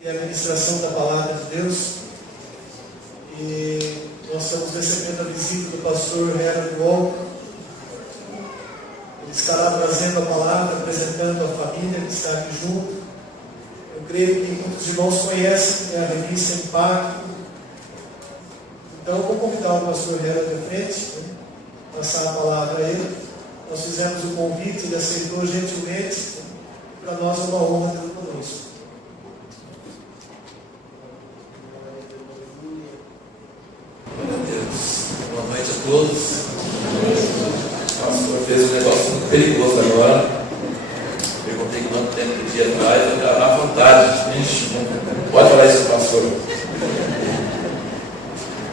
E a ministração da palavra de Deus. E nós estamos recebendo a visita do pastor Harold Walker. Ele estará trazendo a palavra, apresentando a família que está aqui junto. Eu creio que muitos irmãos conhecem a revista Impacto. Então eu vou convidar o pastor Harold à frente, passar a palavra a ele. Nós fizemos o convite, ele aceitou gentilmente. Para nós é uma honra tê-lo conosco. Meu Deus, boa noite a todos. O pastor fez um negócio muito perigoso agora. Perguntei quanto tempo podia atrás, eu estava à vontade. Pode falar isso, pastor.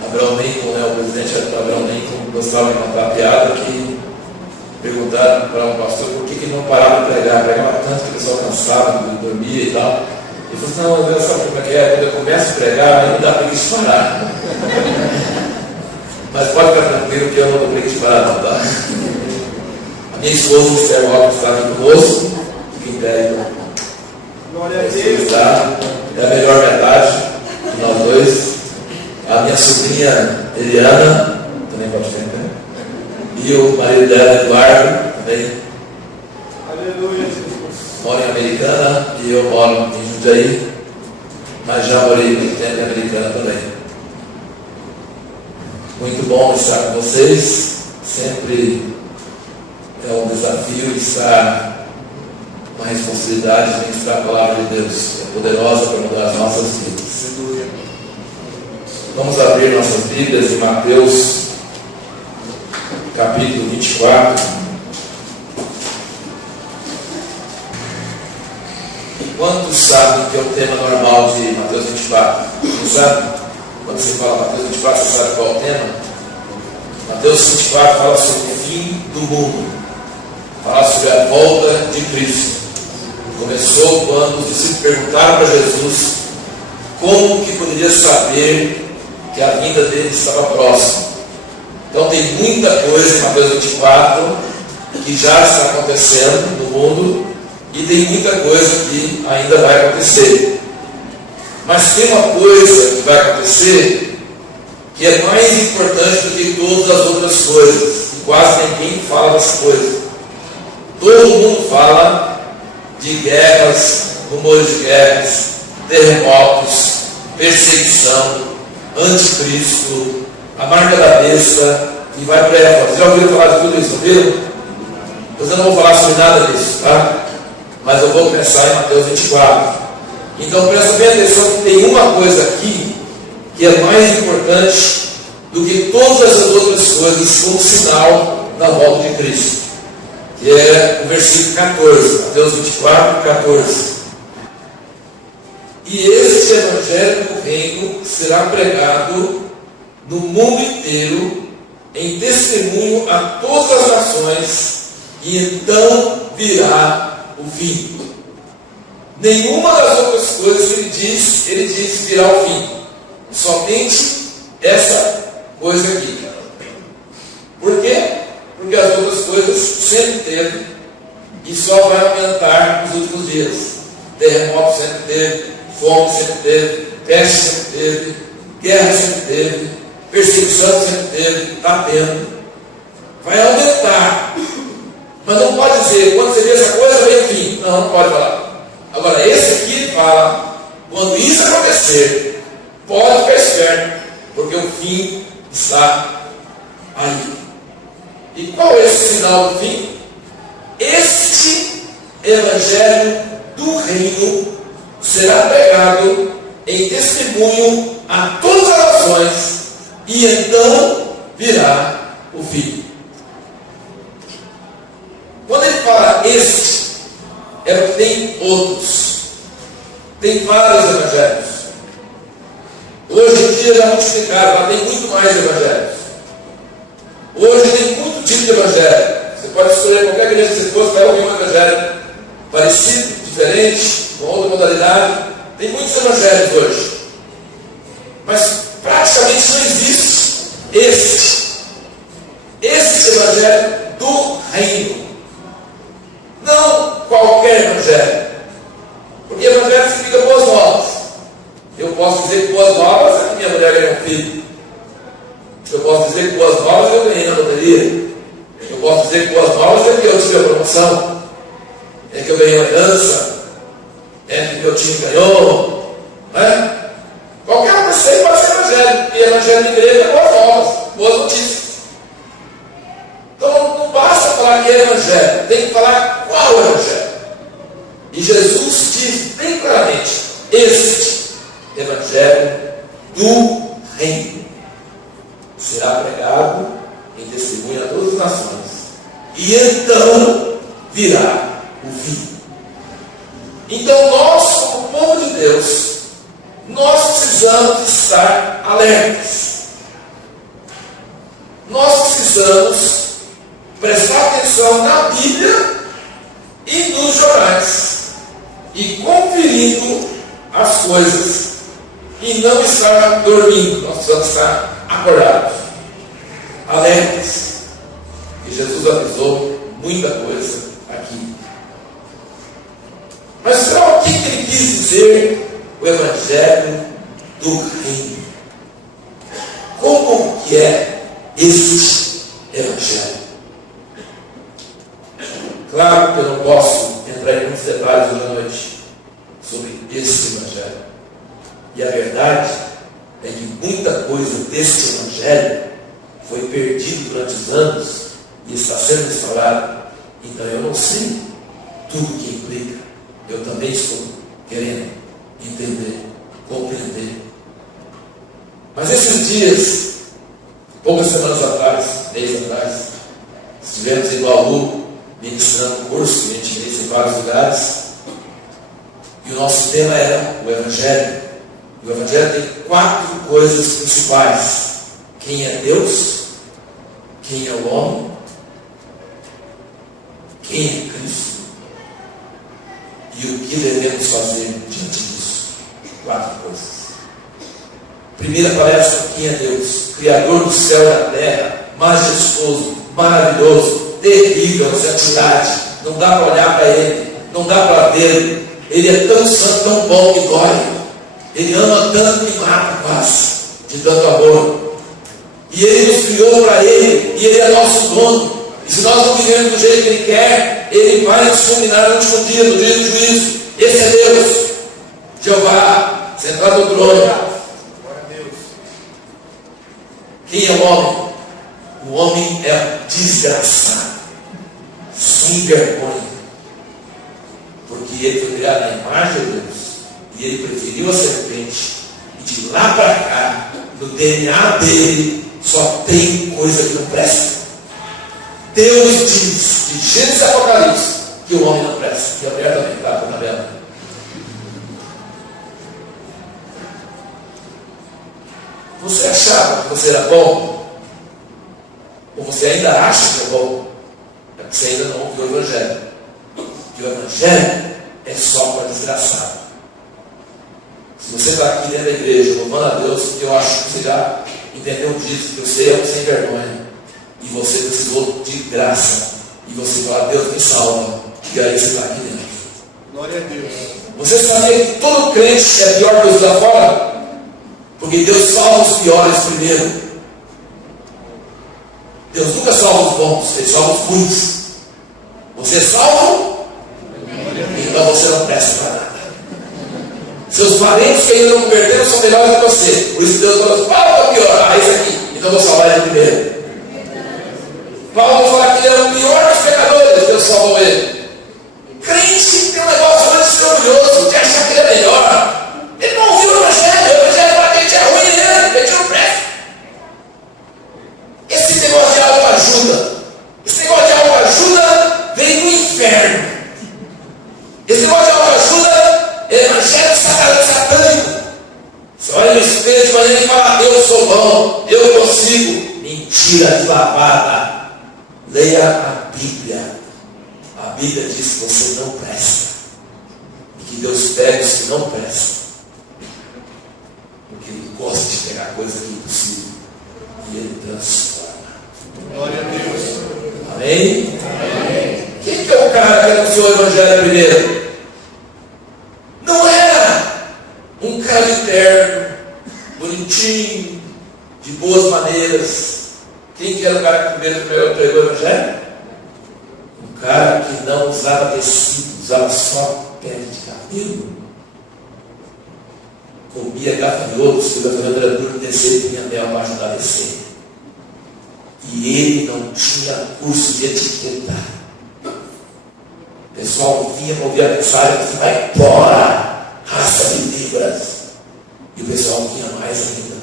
Abraão Lincoln, o presidente Abraão Lincoln, gostava de contar a piada que perguntaram para um pastor por que não parava de pregar. Pregava tanto que o pessoal cansava, dormia e tal. Ele falou assim: não, sabe como é que é? Quando eu começo a pregar, aí não dá para isso parar. Mas pode ficar tranquilo que eu não vou pregar parar, não, tá? A minha esposa, o Esther Walker, está aqui conosco. Fica em pé aí. Glória a Deus. É a melhor metade de nós dois. A minha sobrinha Eliana, também pode ficar em pé. E o marido dela, Eduardo, também. Aleluia, Jesus. Moro em Americana e eu moro em Jundiaí, mas já morei muito tempo em Americana também. Muito bom estar com vocês. Sempre é um desafio estar, uma responsabilidade de ministrar a palavra de Deus. É poderosa para mudar as nossas vidas. Aleluia. Vamos abrir nossas Bíblias em Mateus, capítulo 24. Quantos sabem que é o tema normal de Mateus 24? Não sabe? Quando você fala Mateus 24, você sabe qual é o tema? Mateus 24 fala sobre o fim do mundo. Fala sobre a volta de Cristo. Começou quando os discípulos perguntaram para Jesus como que poderia saber que a vinda dele estava próxima. Então tem muita coisa em Mateus 24 que já está acontecendo no mundo e tem muita coisa que ainda vai acontecer. Mas tem uma coisa que vai acontecer que é mais importante do que todas as outras coisas. E quase ninguém fala dessa coisa. Todo mundo fala de guerras, rumores de guerras, terremotos, perseguição, anticristo, a marca da besta e vai para ela. Vocês já ouviram falar de tudo isso, não viram? Mas eu não vou falar sobre nada disso, tá? Mas eu vou começar em Mateus 24. Então presta bem atenção que tem uma coisa aqui que é mais importante do que todas essas outras coisas como sinal da volta de Cristo, que é o versículo 14, Mateus 24, 14. E este evangelho do reino será pregado no mundo inteiro em testemunho a todas as nações, e então virá o fim. Nenhuma das outras coisas que ele diz virá o fim. Somente essa coisa aqui. Por quê? Porque as outras coisas sempre teve e só vai aumentar nos últimos dias. Terremoto sempre teve, fome sempre teve, peste sempre teve, guerra sempre teve, perseguição sempre teve, está tendo. Vai aumentar. Mas não pode dizer, quando você vê essa coisa, vem o fim. Não pode falar. Agora, esse aqui fala, quando isso acontecer, pode ficar esperto, porque o fim está aí. E qual é esse sinal do fim? Este evangelho do reino será pregado em testemunho a todas as nações, e então virá o fim. Quando ele fala este, é porque tem outros. Tem vários evangelhos. Hoje em dia já multiplicaram, mas tem muito mais evangelhos. Hoje tem muito tipo de evangelho. Você pode escolher qualquer igreja que você fosse, vai ouvir um evangelho parecido, diferente, com outra modalidade. Tem muitos evangelhos hoje. Mas praticamente não existe esse evangelho do reino. Não qualquer evangelho. Porque evangelho significa boas novas. filho. Eu posso dizer que boas novas eu ganhei na loteria. Eu posso dizer que boas novas é que eu tive a promoção. É que eu ganhei uma herança. É que meu time ganhou. Não é? Qualquer coisa pode ser evangelho. E evangelho de igreja é boas novas, boas notícias. Então não basta falar que é evangelho, tem que falar qual é o evangelho. E Jesus diz bem claramente: este evangelho do reino será pregado em testemunho a todas as nações, e então virá o fim. Então nós, como povo de Deus, nós precisamos estar alertas. Nós precisamos prestar atenção na Bíblia e nos jornais, e conferindo as coisas, e não estar dormindo. Nós precisamos estar acordados, alertas. E Jesus avisou muita coisa aqui. Mas o que ele quis dizer o evangelho do reino? Como que é este evangelho? Claro que eu não posso entrar em muitos detalhes hoje à noite sobre este evangelho. E a verdade é que muita coisa deste evangelho foi perdido durante os anos e está sendo restaurado. Então eu não sei tudo o que implica. Eu também estou querendo entender, compreender. Mas esses dias, poucas semanas atrás, mês atrás, estivemos em Bauru ministrando um curso que a gente fez em vários lugares, e o nosso tema era o Evangelho. O Evangelho tem 4 coisas principais: quem é Deus, quem é o homem, quem é Cristo e o que devemos fazer diante disso. 4 coisas. Primeiro aparece quem é Deus, Criador do céu e da terra, majestoso, maravilhoso, terrível na santidade. Não dá para olhar para Ele, não dá para ver. Ele é tão santo, tão bom que dói. Ele ama tanto que mata quase, de tanto amor. E Ele nos criou para Ele, e Ele é nosso dono. E se nós não vivemos do jeito que Ele quer, Ele vai nos fulminar no último dia, no dia do juízo. Esse é Deus, Jeová, sentado no trono. Quem é o homem? O homem é um desgraçado, sem vergonha, porque ele foi criado na imagem de Deus, e ele preferiu a serpente, e de lá para cá, no DNA dele, só tem coisa que não presta. Deus diz, de Gênesis e Apocalipse, que o homem não presta, que a mulher também está na tabela. Você achava que você era bom? Ou você ainda acha que é bom? É porque você ainda não ouviu o Evangelho. E o Evangelho é só para desgraçado. Se você está aqui dentro da igreja, louvando a Deus, eu acho que você já entendeu disso, que você é um sem vergonha. E você precisou de graça. E você fala: Deus me salva. E aí você está aqui dentro. Glória a Deus. Você sabia que todo crente é pior que os lá fora? Porque Deus salva os piores primeiro. Deus nunca salva os bons, Ele salva os ruins. Você é salvo, então você não presta para nada. Seus parentes que ainda não converteram são melhores que você. Por isso Deus falou: Paulo é o pior, esse aqui, então vou salvar ele primeiro. Paulo falou que ele era o pior dos pecadores, Deus salvou ele. Crente tem um negócio muito orgulhoso de achar que ele é melhor. Ele não ouviu o Evangelho fala que a gente é ruim, né? A gente não presta. Esse negócio de autoajuda, esse negócio de autoajuda vem do inferno. Esse negócio de autoajuda é evangelho satânico. Você olha no espelho de manhã e fala: eu sou bom, eu consigo. Mentira de lavada. Leia a Bíblia. A Bíblia diz que você não presta. E que Deus pega os que não prestam. Porque Ele gosta de pegar coisa que é impossível. E Ele transforma. Glória a Deus. Amém? Amém. Quem que é o cara que anunciou o Evangelho primeiro? Não era um cara de terno, bonitinho, de boas maneiras. Quem que era o cara que primeiro pregou o evangelho? Um cara que não usava tecido, usava só pele de cabelo. Comia gafanhotos, que o gafanhoto era duro de descer e tinha mel para ajudar a descer. E ele não tinha curso de etiqueta. O pessoal vinha para ouvir a mensagem e disse: vai embora, raça de libras. E o pessoal vinha mais ainda.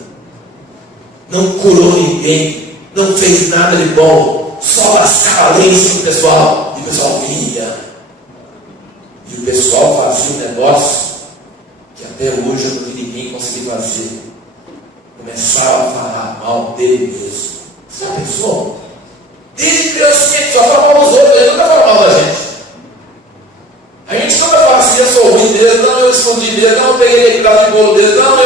Não curou ninguém, não fez nada de bom, só lascava lenço no pessoal. E o pessoal vinha. E o pessoal fazia um negócio que até hoje eu não vi ninguém conseguir fazer. Começava a falar mal dele mesmo. Você já pensou? Desde criancinha só fala mal dos outros, ele nunca fala mal da gente. A gente nunca fala assim: eu sou ruim dele, não, eu escondi dele, não, eu peguei aquele pedaço de bolo dele, não,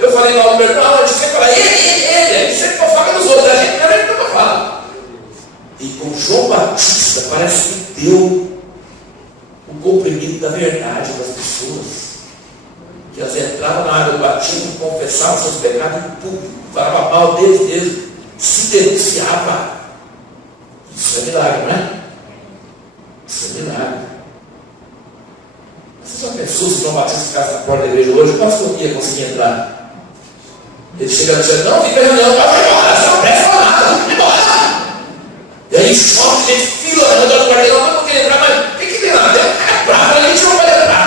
eu falei mal do meu irmão. A gente sempre fala ele, a gente sempre fofoca dos outros, a gente nunca fala. E com João Batista parece que deu o comprimido da verdade para as pessoas. Que elas entravam na água do batismo, confessavam seus pecados em público, falavam mal deles mesmo, se denunciava. Isso é milagre, não é? Isso é milagre. Você já pensou se João Batista ficasse na porta da igreja hoje? Quantos que eu ia conseguir entrar? Ele chega no céu: não, fica reunião, vai embora, você não presta para nada, vai embora. E aí chove, gente, fila, ao redor do quarteirão, todo mundo quer entrar, mas o que tem lá? Tem um cara bravo, a gente não vai entrar.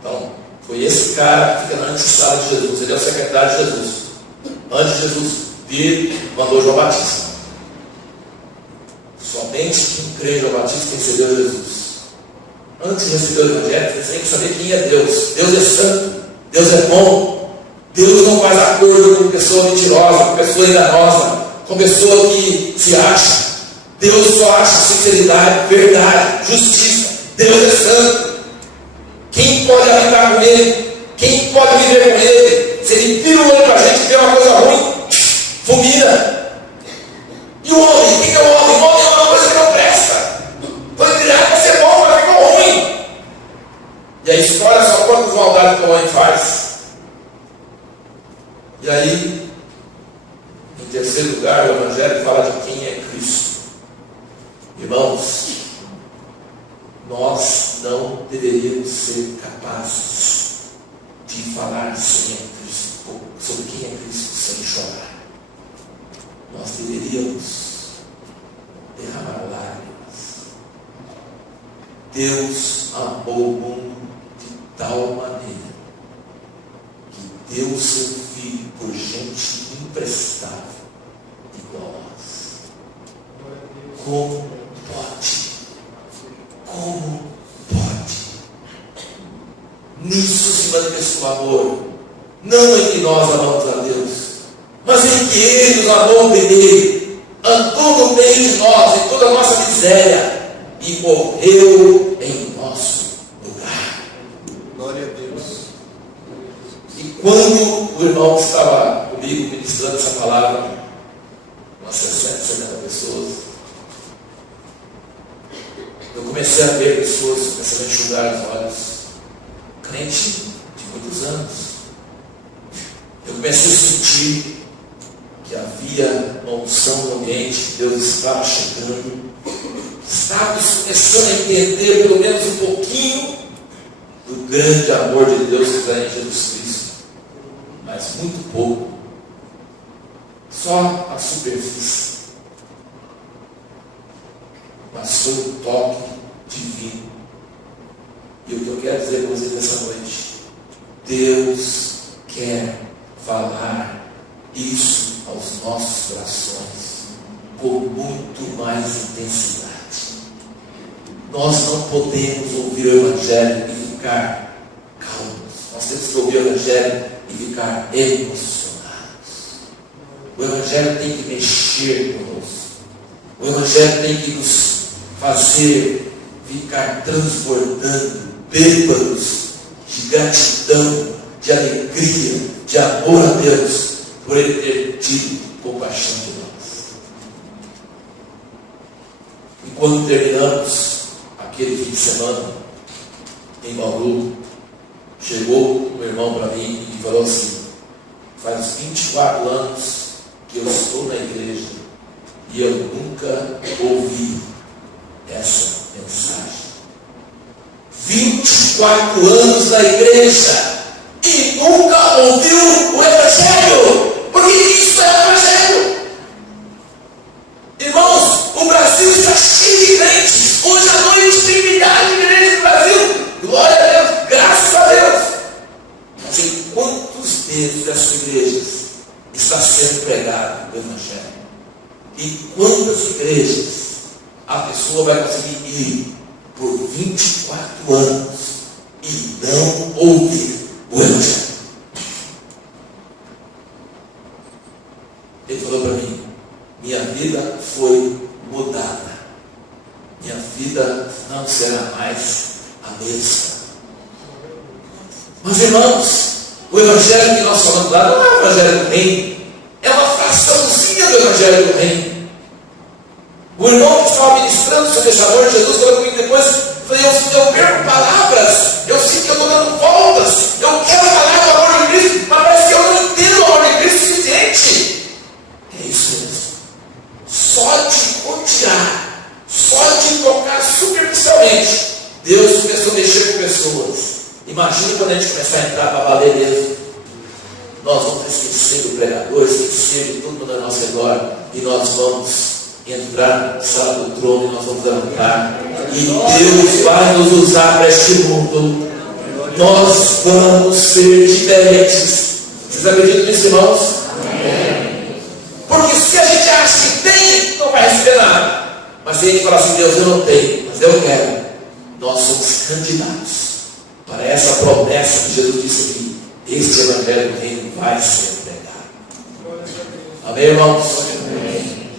Então, foi esse cara que fica na antessala de Jesus. Ele é o secretário de Jesus. Antes de Jesus vir, mandou João Batista. Somente quem crê em João Batista recebeu Jesus. Antes de receber o Evangelho, você tem que saber quem é Deus. Deus é santo, Deus é bom. Deus não faz acordo com pessoa mentirosa, com pessoa enganosa, com pessoa que se acha. Deus só acha sinceridade, verdade, justiça. Deus é santo. Quem pode habitar com Ele? Quem pode viver com Ele? Se Ele vira o olho para a gente e vê uma coisa ruim, fulmina. E o homem? Quem é o homem? O homem é uma coisa que não presta. Foi criado para ser bom, mas ficou ruim. E a história só quantas maldades que o homem faz. E aí, em terceiro lugar, o Evangelho fala de quem é Cristo. Irmãos, nós não deveríamos ser capazes de falar sobre quem é Cristo sem chorar. Nós deveríamos derramar lágrimas. Deus amou o mundo de tal maneira que deu o seu Filho por gente imprestável igual a nós. Como pode? Como pode? Nisso se manifestou o amor, não em que nós amamos a Deus, mas em que Ele nos amou primeiro, andou no meio de nós, em toda a nossa miséria, e morreu em nosso lugar. Glória a Deus. E quando o irmão que estava comigo ministrando essa palavra, umas 60, 70 pessoas, eu comecei a ver pessoas começando a enxugar os olhos, crente de muitos anos. Eu comecei a sentir que havia uma unção no ambiente, que Deus estava chegando. Estávamos começando a entender pelo menos um pouquinho do grande amor de Deus que está em Jesus Cristo. Mas muito pouco. Só a superfície. Mas foi um toque divino. E o que eu quero dizer para vocês nessa noite: Deus quer falar isso aos nossos corações com muito mais intensidade. Nós não podemos ouvir o Evangelho e ficar calmos. Nós temos que ouvir o Evangelho e ficar emocionados. O Evangelho tem que mexer conosco. O Evangelho tem que nos fazer ficar transbordando, bêbados de gratidão, de alegria, de amor a Deus, por Ele ter tido compaixão de nós. E quando terminamos aquele fim de semana em Bauru, chegou um irmão para mim falou assim: faz 24 anos que eu estou na igreja e eu nunca ouvi essa mensagem. 24 anos na igreja e nunca ouviu o Evangelho, porque isso é o Evangelho. Irmãos, o Brasil está cheio de crentes. Hoje à noite tem milhares de crentes no Brasil. Glória a Deus, graças a Deus. Mas em quantos dedos dessas igrejas está sendo pregado o Evangelho? E quantas igrejas a pessoa vai conseguir ir por 24 anos e não ouvir o Evangelho? Ele falou para mim: minha vida foi mudada. Minha vida não será mais a mesma. Mas, irmãos, o Evangelho que nós falamos lá não é o Evangelho do Reino, é uma fraçãozinha do Evangelho do Reino. O irmão que estava ministrando sobre esse amor de Jesus falou comigo depois: eu perco palavras, eu sinto que eu estou dando voltas, eu quero falar do amor de Cristo, mas parece que eu não entendo o amor de Cristo o suficiente. É isso mesmo. Só de rodear, só de tocar superficialmente, Deus começou a mexer com pessoas. Imagine quando a gente começar a entrar para valer mesmo. Nós vamos esquecer do pregador, esquecer de tudo ao nosso redor, e nós vamos entrar na sala do trono e nós vamos levantar. E Deus vai nos usar para este mundo. Nós vamos ser diferentes. Vocês acreditam nisso, irmãos? Amém. Porque se a gente acha que tem, não vai receber nada. Mas se a gente falar assim: Deus, eu não tenho, mas eu quero, nós somos candidatos para essa promessa que Jesus disse aqui. Este Evangelho do Reino vai ser pregado. Amém, irmãos? Amém.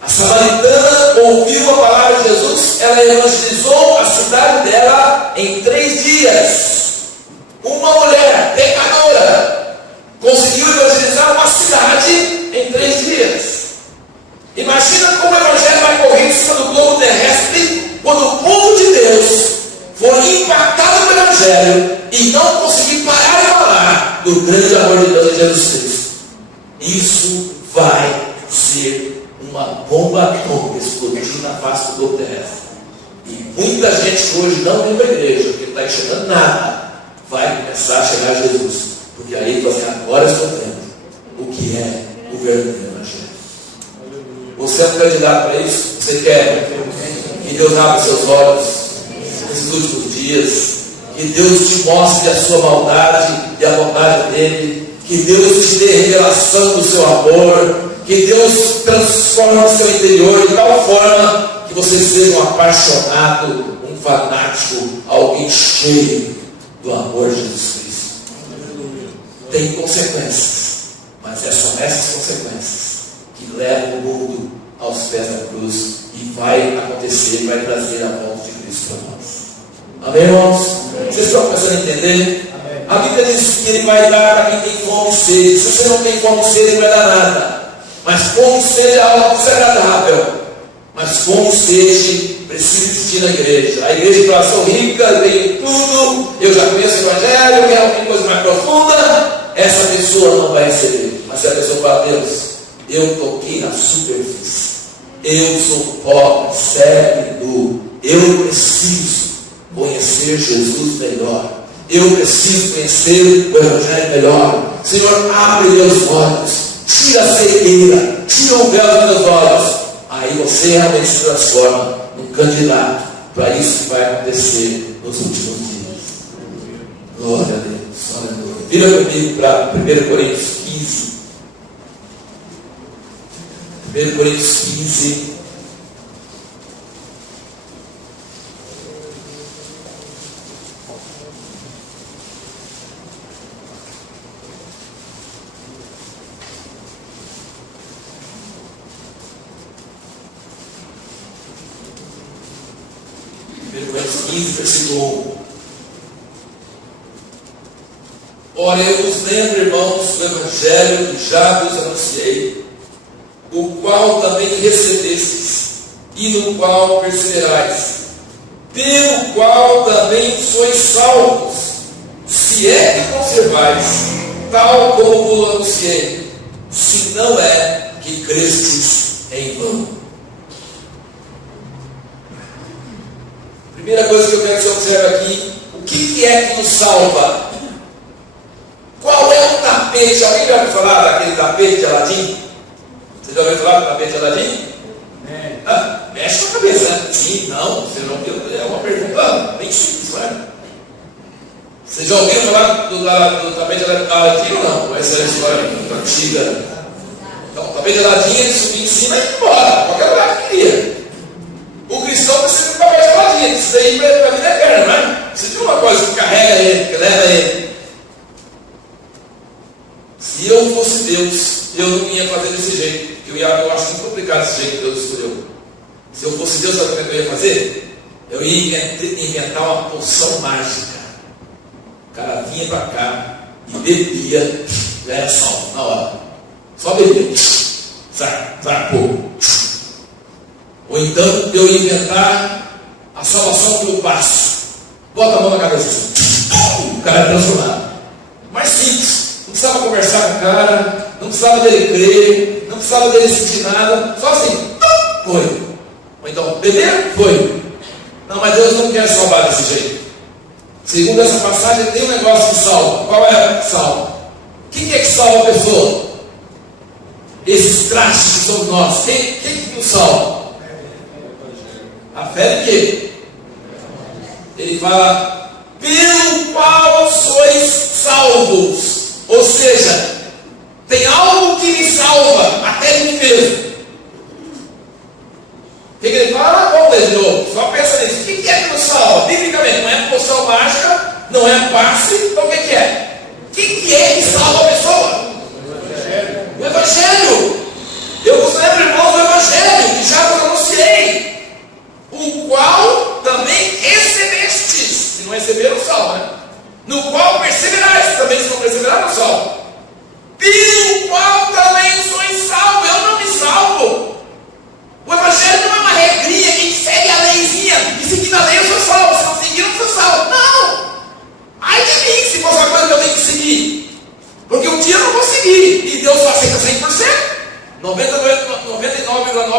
A samaritana ouviu a palavra de Jesus, ela evangelizou a cidade dela em 3 dias. Uma mulher pecadora conseguiu evangelizar uma cidade em 3 dias. Imagina como o Evangelho vai correr em cima do globo terrestre quando o povo de Deus for impactado pelo Evangelho e não conseguir parar de falar do grande amor de Deus em Jesus Cristo. Isso vai ser uma bomba atômica explodir na face do globo terrestre. E muita gente que hoje não vem para a igreja, porque não está enxergando nada, vai começar a chegar a Jesus. Porque aí você agora estou vendo o que é o verdadeiro Evangelho. Você é um candidato para isso? Você quer que Deus abra seus olhos nesses últimos dias? Que Deus te mostre a sua maldade e a bondade dele? Que Deus te dê revelação do seu amor? Que Deus transforme o seu interior de tal forma que você seja um apaixonado, um fanático, alguém cheio do amor de Jesus Cristo? Tem consequências, mas são essas consequências que levam o mundo aos pés da cruz e vai acontecer, vai trazer a volta de Cristo para nós. Amém, irmãos? Vocês estão começando a entender? Amém. A Bíblia diz que Ele vai dar a quem tem fome e sede. Se você não tem fome e sede, não vai dar nada. Mas fome e sede é algo desagradável. Mas fome e sede precisa existir na igreja. A igreja fala: sou rica, eu tenho tudo, eu já conheço o Evangelho, eu quero uma coisa mais profunda. Essa pessoa não vai receber. Mas se a pessoa fala: Deus, eu toquei na superfície, eu sou pobre, cego e nu, eu preciso conhecer Jesus melhor, eu preciso conhecer o Evangelho melhor. Senhor, abre meus olhos, tira a cegueira, tira o véu dos meus olhos. Aí você realmente se transforma num candidato para isso que vai acontecer nos últimos dias. Glória a Deus, aleluia. Vira comigo para 1 Coríntios 15. 1 Coríntios 15. Coríntios 15, versículo 1. Ora, eu vos lembro, irmãos, do Evangelho que já vos anunciei, o qual também recebestes, e no qual perseverais, pelo qual também sois salvos, se é que conservais tal como vos anunciei, se não é que crestes em vão. Primeira coisa que eu quero que você observe aqui, o que é que nos salva? Qual é o tapete? Alguém já ouviu falar daquele tapete de Aladim? Você já ouviu falar do tapete de Aladim? Mexe com a cabeça, né? Sim, não, você não ouviu, é uma pergunta bem simples, não é? Você já ouviu falar do tapete de Aladim ou não? Essa é a história muito antiga. Então, o tapete de Aladim, ele subia em cima e ia embora, qualquer lugar que queria. O cristão precisa de um papel de Aladim, isso daí para a vida eterna, não é? Precisa de uma coisa que carrega ele, que leva ele. Se eu fosse Deus, eu não ia fazer desse jeito. Eu acho muito complicado esse jeito que Deus escolheu. Se eu fosse Deus, sabe o que eu ia fazer? Eu ia inventar uma poção mágica. O cara vinha para cá e bebia, era salvo na hora. Só bebia. Zarpou. Ou então eu ia inventar a salvação pelo passo. Bota a mão na cabeça. O cara é transformado. Mais simples. Não precisava conversar com o cara, não precisava dele crer, não precisava dele sentir nada, só assim, foi. Ou então, beber? Foi. Não, mas Deus não quer salvar desse jeito. Segundo essa passagem, tem um negócio que salva. Qual é que salva? O que é que salva a pessoa? Esses trastes que somos nós. Quem que nos salva? A fé de quê? Ele fala, pelo qual sois salvos. Ou seja, tem algo que me salva até de mim mesmo. O que ele fala? Vamos ler de novo. Só pensa nisso. O que é que nos salva? Biblicamente, não é poção mágica, não é passe. Então o que é? O que é que salva a pessoa? O Evangelho. Eu vos lembro, irmãos, do Evangelho, que já vos anunciei, o qual também recebestes. Se não receberam, salva, né? No qual perseverais, também se não perseverar, não salvo. Pelo qual também sois salvo, eu não me salvo. O Evangelho não é uma regrinha que segue a leizinha, e seguindo a lei eu sou salvo, se não seguir eu não sou salvo. Não! Ai de mim, se fosse uma coisa que eu tenho que seguir. Porque um dia eu não vou seguir, e Deus só aceita 100%. 99,9%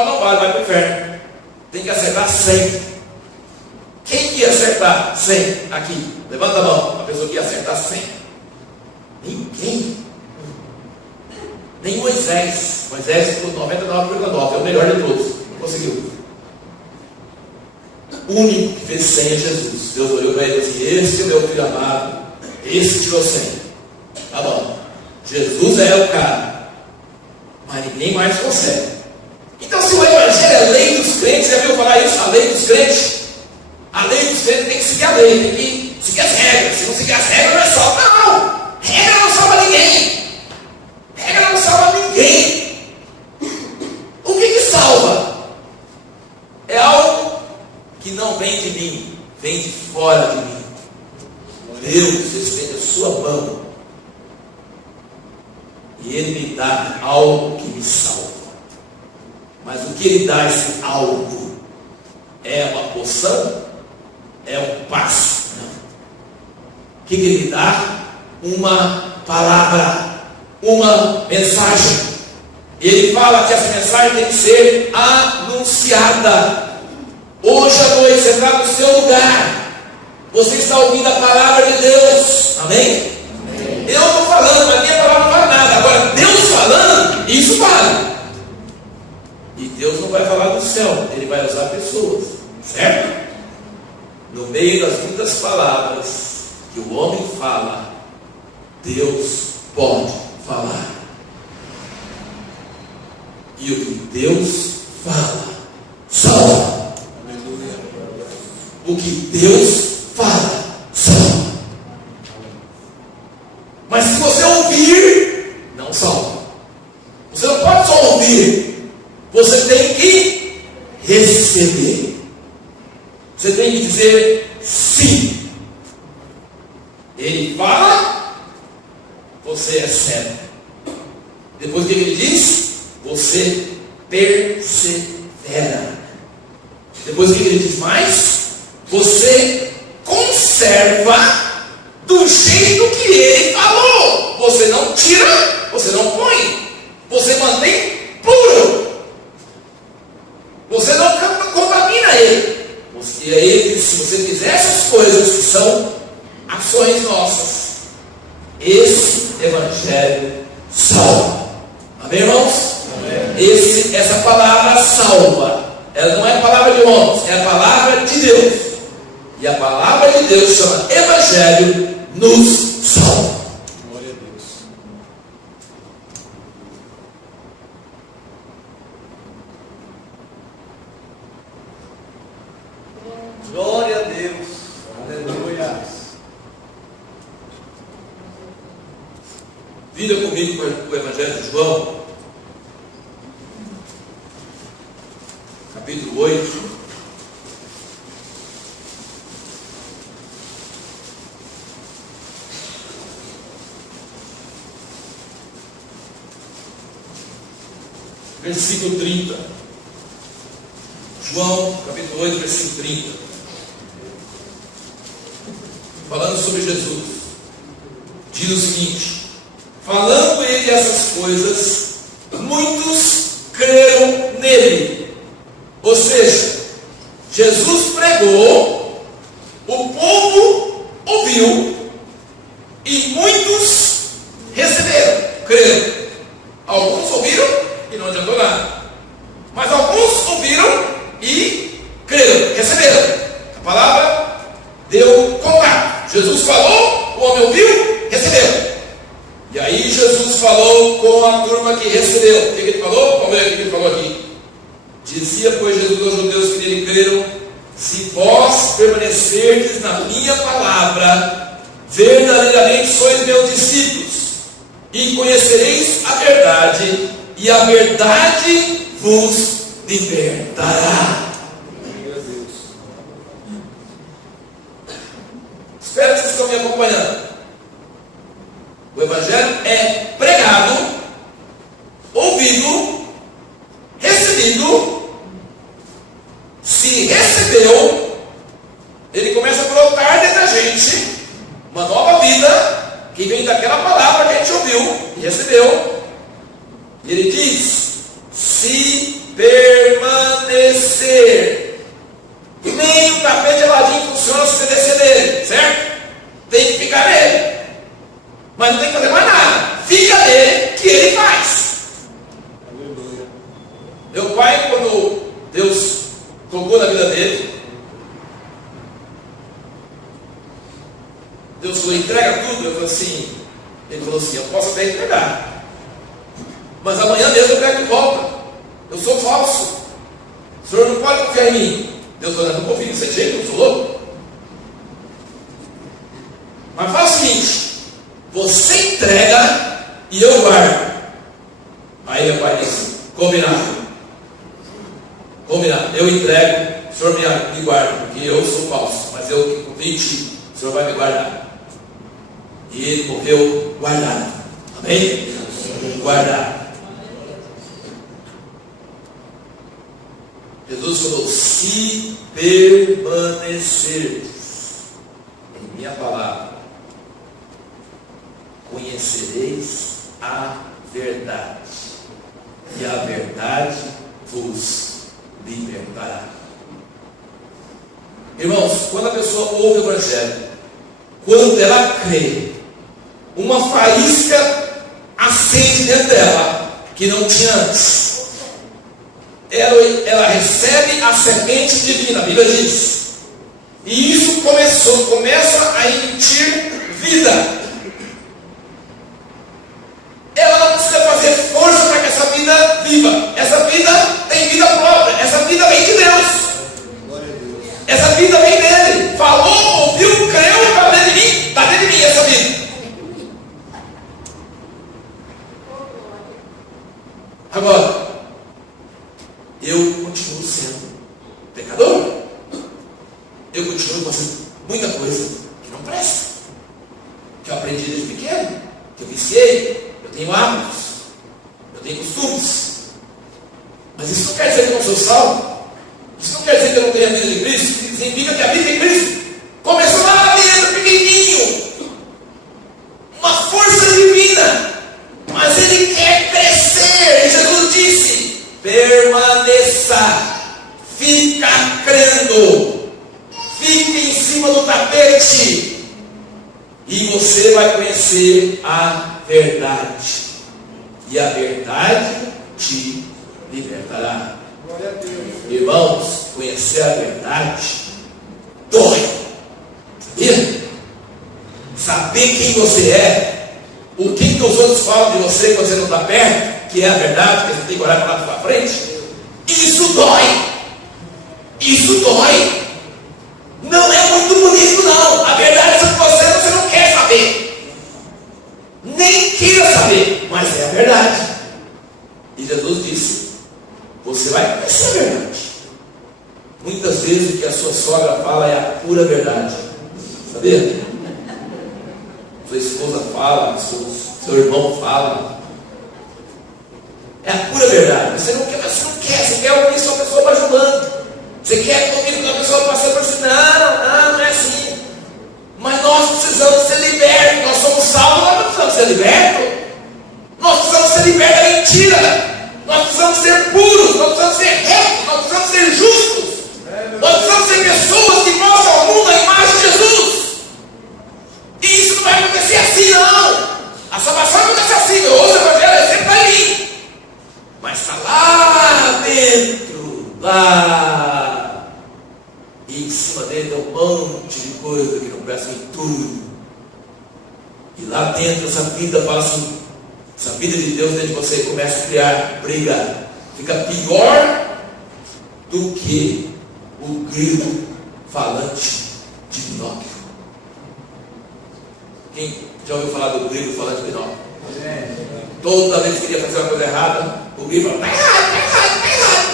não vale, vai para o inferno. Tem que acertar 100%. Quem que ia acertar 100 aqui? Levanta a mão, a pessoa que ia acertar 100. Ninguém. Nem Moisés. Moisés ficou 99,9, é o melhor de todos. Não conseguiu. O único que fez 100 é Jesus. Deus olhou para ele e disse, este é o meu filho amado, esse tirou 100. Tá bom. Jesus é o cara. Mas ninguém mais consegue. Então se o Evangelho é a lei dos crentes, já viu falar isso? A lei dos crentes? A lei dos crentes tem que seguir a lei, tem que seguir as regras. Se não seguir as regras, não é salvo. Não! Regra não salva ninguém. Regra não salva ninguém. O que salva? É algo que não vem de mim, vem de fora de mim. Deus estende a sua mão e Ele me dá algo que me salva. Mas o que Ele dá esse algo? É uma poção? É um passo? Não. O que Ele dá? Uma palavra, uma mensagem. Ele fala que essa mensagem tem que ser anunciada. Hoje à noite você está no seu lugar, você está ouvindo a palavra de Deus, amém? Eu estou falando, mas minha palavra não vale nada. Agora Deus falando, isso vale. E Deus não vai falar do céu, Ele vai usar pessoas, certo? No meio das muitas palavras que o homem fala, Deus pode falar. E o que Deus fala, salva. O que Deus fala, salva. Mas se você ouvir, não salva. Você não pode só ouvir, você tem que receber. Você tem que dizer sim. Ele fala, você recebe. Depois o que ele diz? Você persevera. Depois o que ele diz mais? Você conserva do jeito que ele falou. Você não tira, você não põe. Você mantém puro. Você não contamina ele. E é ele que, se você fizer essas coisas que são ações nossas, esse evangelho salva. Amém, irmãos? Amém. Essa palavra salva. Ela não é a palavra de homens, é a palavra de Deus. E a palavra de Deus chama evangelho, nos salva. Glória a Deus. Glória a Deus. Aleluia. Vira comigo para o evangelho de João, capítulo 8. Versículo 30. João, capítulo 8, versículo 30. Falando sobre Jesus. Diz o seguinte: falando ele essas coisas, muitos creram nele. Ou seja, Jesus pregou, o povo ouviu, e muitos receberam, creram. Alguns ouviram e não adiantou nada. Mas alguns ouviram e creram, receberam. A palavra deu contato. Jesus falou, o homem ouviu, recebeu. E aí Jesus falou com a turma que recebeu. O que ele falou? Vamos ver o que ele falou aqui. Dizia, pois, Jesus aos judeus que nele creram: se vós permanecerdes na minha palavra, verdadeiramente sois meus discípulos, e conhecereis a verdade, e a verdade vos libertará. Meu Deus. Espero que vocês estão me acompanhando. O evangelho é pregado, ouvido, recebido. Se recebeu, ele começa a brotar dentro da gente uma nova vida que vem daquela palavra que a gente ouviu e recebeu. E ele diz: se permanecer. Nem o tapete geladinho funciona se você descer dele, certo? Tem que ficar nele. Mas não tem que fazer mais nada. Fica nele que ele faz. Aleluia. Meu pai, quando Deus tocou na vida dele, Deus falou: entrega tudo. Eu falei assim, ele falou assim: eu posso até entregar, mas amanhã mesmo eu pego de volta. Eu sou falso. O senhor não pode confiar em mim. Deus falou: eu não confio nesse jeito, eu sou louco. Mas faz o seguinte: você entrega e eu guardo. Aí meu pai disse: combinado. Combinado. Eu entrego, o senhor me guarda, porque eu sou falso, mas eu que confio em ti, o senhor vai me guardar. E ele morreu guardado. Amém? Guardado. Jesus falou: se permanecerdes em minha palavra, conhecereis a verdade, e a verdade vos libertará. Irmãos, quando a pessoa ouve o evangelho, quando ela crê, uma faísca acende dentro dela que não tinha antes. Ela recebe a semente divina, a Bíblia diz. E isso começa a emitir vida. Ela não precisa fazer força para que essa vida viva. Essa vida tem vida própria. Essa vida vem de Deus. Glória a Deus. Essa vida vem dele. Falou, ouviu, creu, está dentro de mim. Está dentro de mim essa vida. Agora, eu continuo sendo pecador. Eu continuo fazendo muita coisa que não presta, que eu aprendi desde pequeno, que eu viciei, eu tenho hábitos, eu tenho costumes. Mas isso não quer dizer que eu não sou salvo. Isso não quer dizer que eu não tenho a vida de Cristo. Isso significa que a vida em Cristo começou lá dentro, pequenininho. Uma força divina conhecer a verdade, e a verdade te libertará. Glória a Deus. Irmãos, conhecer a verdade dói. Sabia? Saber quem você é, o que os outros falam de você quando você não está perto, que é a verdade, que você tem que olhar para lá para frente, isso dói. Isso dói. Não é muito bonito, não. A verdade sobre você não quer saber, nem queira saber, mas é a verdade. E Jesus disse: você vai conhecer a verdade. Muitas vezes o que a sua sogra fala é a pura verdade. Sabia? Sua esposa fala, seu irmão fala. É a pura verdade. Você não quer, mas você não quer. Você quer ouvir sua pessoa bajulando. Você quer ouvir uma pessoa passando por assim. Não é assim. Mas nós precisamos ser libertos. Nós somos salvos, nós não precisamos ser libertos. Nós precisamos ser libertos da mentira. Nós precisamos ser puros. Nós precisamos ser retos. Nós precisamos ser justos. Nós precisamos ser pessoas que mostram ao mundo a imagem de Jesus. E isso não vai acontecer assim, não. A salvação não acontece assim. Eu ouço o evangelho, é sempre ali. Mas está lá dentro, lá. E em cima dele tem um monte de coisa que não presta em tudo. E lá dentro essa vida fala assim, essa vida de Deus dentro de você começa a criar briga. Fica pior do que o grilo falante de Pinóquio. Quem já ouviu falar do grilo falante de Pinóquio? Toda vez que queria fazer uma coisa errada, o grilo falava: está errado, está errado, está errado.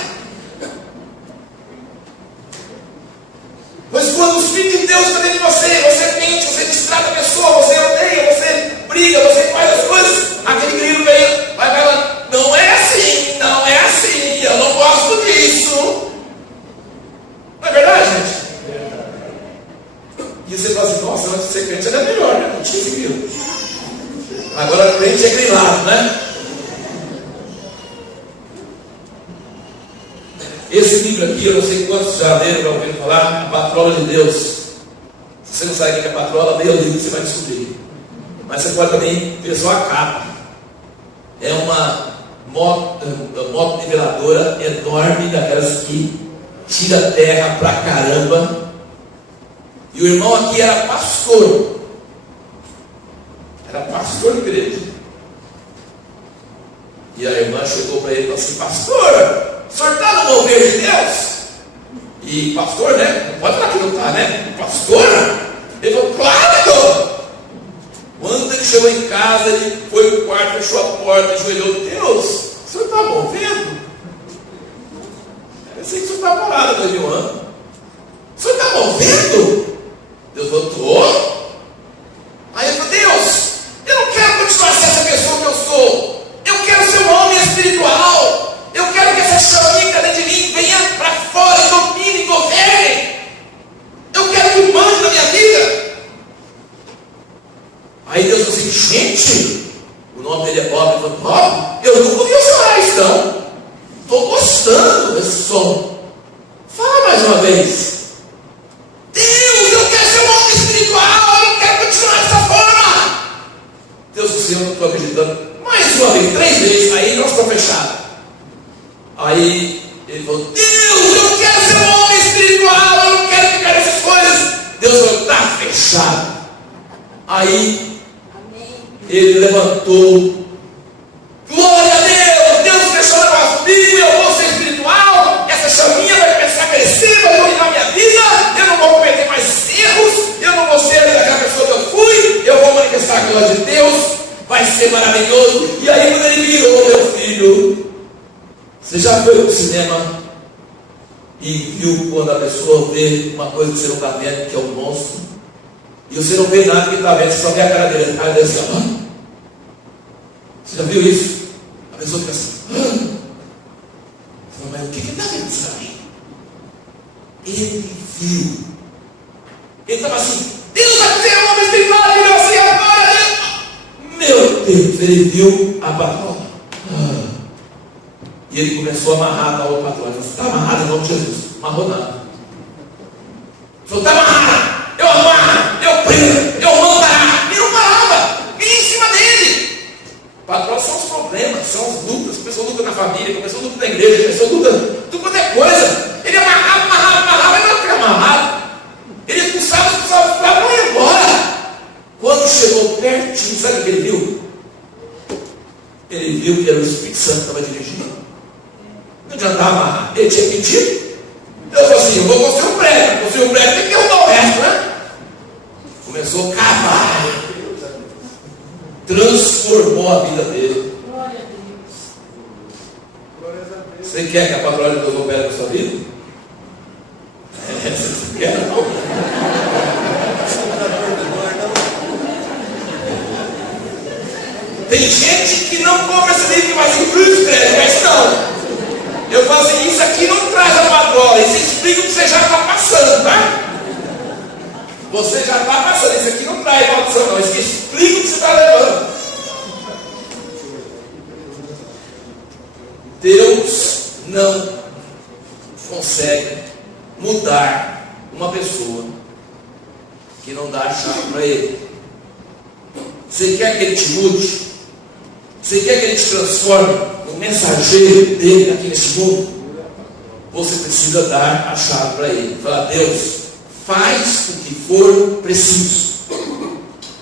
Mas quando o Espírito de Deus está dentro de você, você mente, você distrata a pessoa, você odeia, você briga, você faz as coisas, aquele grilo vem, vai falando: não é assim, não é assim, eu não gosto disso. Não é verdade, gente? E você fala assim: nossa, antes de ser crente era melhor, né? Não tinha esse grilo. Agora crente é grilado, né? Esse livro aqui, eu não sei quantos já leram, já ouviram falar, A Patrola de Deus. Se você não sabe o que é patrola, leia o livro, você vai descobrir. Mas você pode também ver só a capa. É uma moto niveladora enorme, daquelas que tira terra pra caramba. E o irmão aqui era pastor. Era pastor de igreja. E a irmã chegou para ele e falou assim: pastor, o senhor está no mover de Deus? E pastor, né? Não pode falar que não está, né? Pastor? Ele falou: claro que estou. Quando ele chegou em casa, ele foi no quarto, fechou a porta, ajoelhou: Deus, o senhor está movendo? Eu sei que o senhor está parado há 2000 anos. O senhor está movendo? Deus falou: estou. Aí ele falou: Deus, eu não quero continuar sendo essa pessoa que eu sou. Eu quero ser um homem espiritual. Eu quero que essa chaminha que está dentro de mim venha para fora e domine e governe. Eu quero que mande na minha vida. Aí Deus falou assim: gente, o nome dele é Bob. Ele falou: Bob, eu nunca ouvi você falar isso, não. Estou gostando desse som. Fala mais uma vez. Deus, eu quero ser um homem espiritual. Eu quero continuar dessa forma. Deus disse: eu não estou acreditando. Mais uma vez, 3 vezes. Aí nós estamos fechados. Aí ele falou: Deus, eu quero ser um homem espiritual. Eu não quero ficar nessas coisas. Deus falou: está fechado. Aí ele levantou. Glória a Deus! Deus fechou o negócio comigo. Eu vou ser espiritual. Essa chaminha vai começar a crescer, vai dominar minha vida. Eu não vou cometer mais erros. Eu não vou ser aquela pessoa que eu fui. Eu vou manifestar a glória de Deus. Vai ser maravilhoso. E aí quando ele virou: meu filho, você já foi pro cinema e viu quando a pessoa vê uma coisa que você não está vendo, que é um monstro, e você não vê nada que está vendo, você só vê a cara dele. A cara dele assim: ah? Você já viu isso? A pessoa fica assim: ah? Você fala: mas o que ele está vendo isso aí? Ele viu. Ele estava assim: Deus vai ser um homem espiritual, ele vai ser agora. Meu Deus, ele viu a patroa. Ah. E ele começou a amarrar a outra patroa. Ele falou: está amarrado em nome de Jesus. Não amarrou nada. Ele falou: está amarrado. Eu amarro, eu prendo, eu mando parar. E não parava. E Patrões são os problemas, são as lutas. A pessoa luta na família, a pessoa luta na igreja, a pessoa luta tudo quanto é coisa. Ele amarrava, ele não fica amarrado. Ele expulsava, não ia embora. Quando chegou pertinho, sabe o que ele viu? Ele viu que era o Espírito Santo que estava dirigindo. Não adiantava amarrar. Ele tinha pedido. Eu falei assim, eu vou construir um prédio. Construir um prédio tem que derrubar o resto, né? Começou a cavar. Transformou a vida dele. Glória a Deus. Você quer que a patrulha de Deus opere na sua vida? Você quer não? Tem gente que não compra esse livro que vai ser cruz, mas não. Eu falo assim, isso aqui não traz a patroa, isso explica o que você já está passando, tá? Você já está passando, isso aqui não traz maldição não, isso explica o que você está levando. Deus não consegue mudar uma pessoa que não dá a chave para ele. Você quer que ele te mude? Você quer que ele te transforme no mensageiro dele aqui nesse mundo? Você precisa dar a chave para ele. Fala, Deus, faz o que for preciso.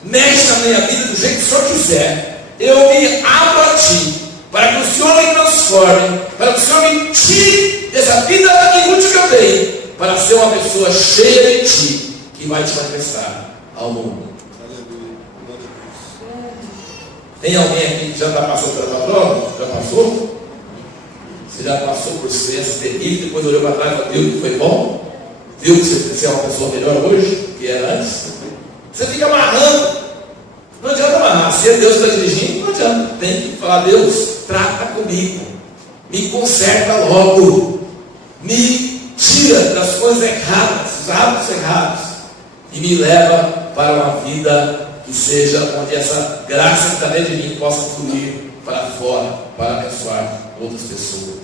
Mexe na minha vida do jeito que o Senhor quiser. Eu me abro a Ti, para que o Senhor me transforme, para que o Senhor me tire dessa vida inútil que eu tenho, para ser uma pessoa cheia de Ti, que vai te manifestar ao mundo. Tem alguém aqui que já está passando pela prova? Já passou? Você já passou por experiências terríveis, depois olhou para trás e falou, viu que foi bom? Viu que você é uma pessoa melhor hoje do que era antes? Você fica amarrando. Não adianta amarrar. Se é Deus que está dirigindo, não adianta. Tem que falar, Deus, trata comigo. Me conserta logo. Me tira das coisas erradas, dos hábitos errados. E me leva para uma vida que seja onde essa graça que está dentro de mim possa fluir para fora, para abençoar outras pessoas.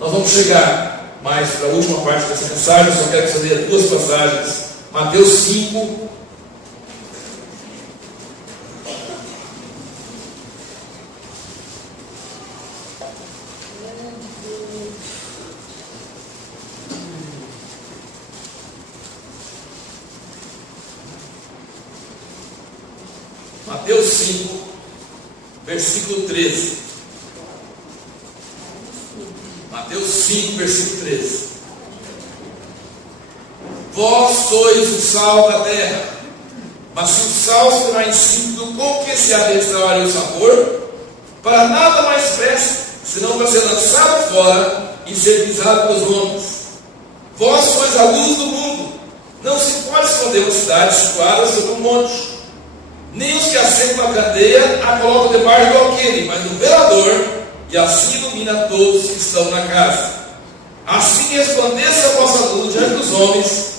Nós vamos chegar mais para a última parte dessa mensagem. Eu só quero que você leia duas passagens. Mateus 5. Mateus 5, versículo 13. Mateus 5, versículo 13. Vós sois o sal da terra, mas se o sal se tornar insípido, com que se há de extrair o sabor? Para nada mais presta, senão para ser lançado fora e ser pisado pelos homens. Vós sois a luz do mundo. Não se pode esconder uma cidade situada sobre um monte. Nem os que assentam na candeia a colocam debaixo do alqueire, mas no velador, e assim ilumina todos que estão na casa. Assim resplandeça a vossa luz diante dos homens,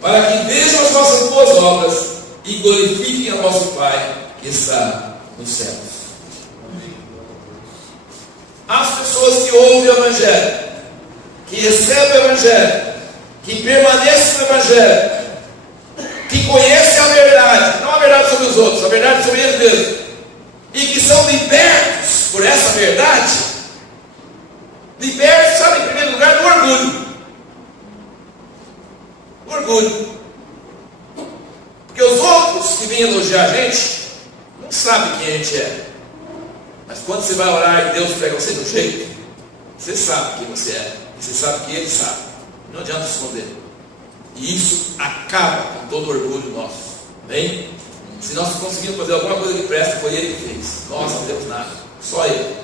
para que vejam as vossas boas obras e glorifiquem a vosso Pai que está nos céus. As pessoas que ouvem o Evangelho, que recebem o Evangelho, que permanecem no Evangelho, que conhecem a verdade, não a verdade sobre os outros, a verdade sobre eles mesmos, e que são libertos por essa verdade, libertos, sabe, em primeiro lugar, do orgulho. Orgulho. Porque os outros que vêm elogiar a gente, não sabem quem a gente é. Mas quando você vai orar e Deus pega você do jeito, você sabe quem você é, e você sabe que Ele sabe. Não adianta esconder. E isso acaba com todo orgulho nosso. Bem? Se nós conseguimos fazer alguma coisa que presta, foi Ele que fez. Nós não temos nada. Só Ele.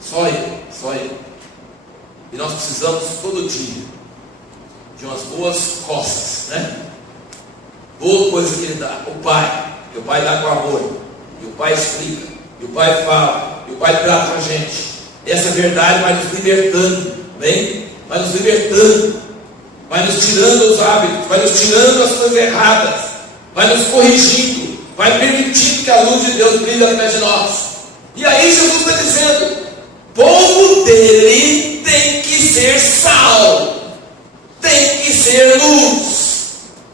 Só Ele. Só Ele. E nós precisamos todo dia de umas boas costas, né? Boa coisa que Ele dá. O Pai. E o Pai dá com amor. E o Pai explica. E o Pai fala. E o Pai trata com a gente. Essa verdade vai nos libertando. Bem? Vai nos libertando. Vai nos tirando os hábitos, vai nos tirando as coisas erradas, vai nos corrigindo, vai permitindo que a luz de Deus brilhe através de nós. E aí Jesus está dizendo, povo dele tem que ser sal, tem que ser luz,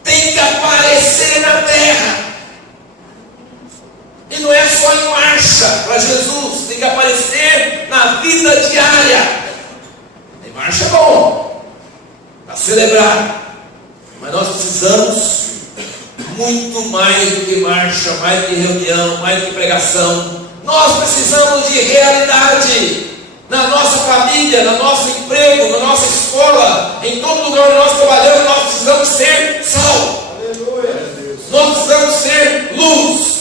tem que aparecer na terra. E não é só em marcha. marcha para Jesus, tem que aparecer na vida diária. E marcha é bom, para celebrar, mas nós precisamos muito mais do que marcha, mais do que reunião, mais do que pregação. Nós precisamos de realidade na nossa família, no nosso emprego, na nossa escola, em todo lugar onde nós trabalhamos. Nós precisamos ser sal. Aleluia. Nós precisamos ser luz.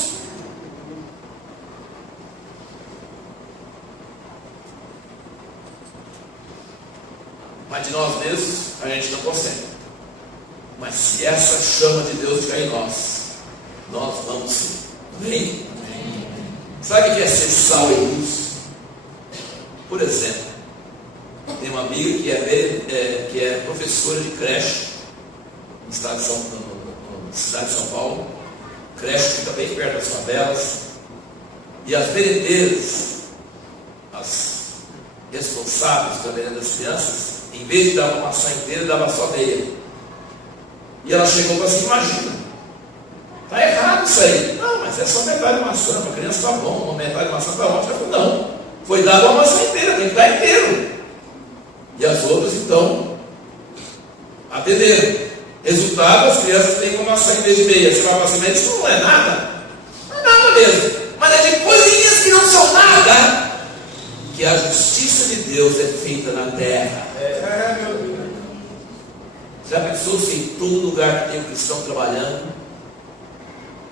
Mas de nós mesmos a gente não consegue. Mas se essa chama de Deus estiver em nós, nós vamos ser. Amém? Sabe o que é ser sal e luz? Por exemplo, tem uma amiga que é professora de creche no estado de na cidade de São Paulo. Creche fica bem perto das favelas. E as merendeiras, as responsáveis pela merenda das crianças, em vez de dar uma maçã inteira, dava só meia. E ela chegou e falou assim: imagina, está errado isso aí. Não, mas é só metade de maçã, para a criança está bom, uma metade de maçã está ótimo. Ela falou: não, foi dada uma maçã inteira, tem que dar inteiro. E as outras então atenderam. Resultado, as crianças têm uma maçã em vez de meia. Você vai falar assim: mas isso não é nada. Não é nada mesmo. Mas é de coisinhas que não são nada que a justiça de Deus é feita na terra. Meu Deus. Já pensou se em todo lugar que tem um cristão trabalhando,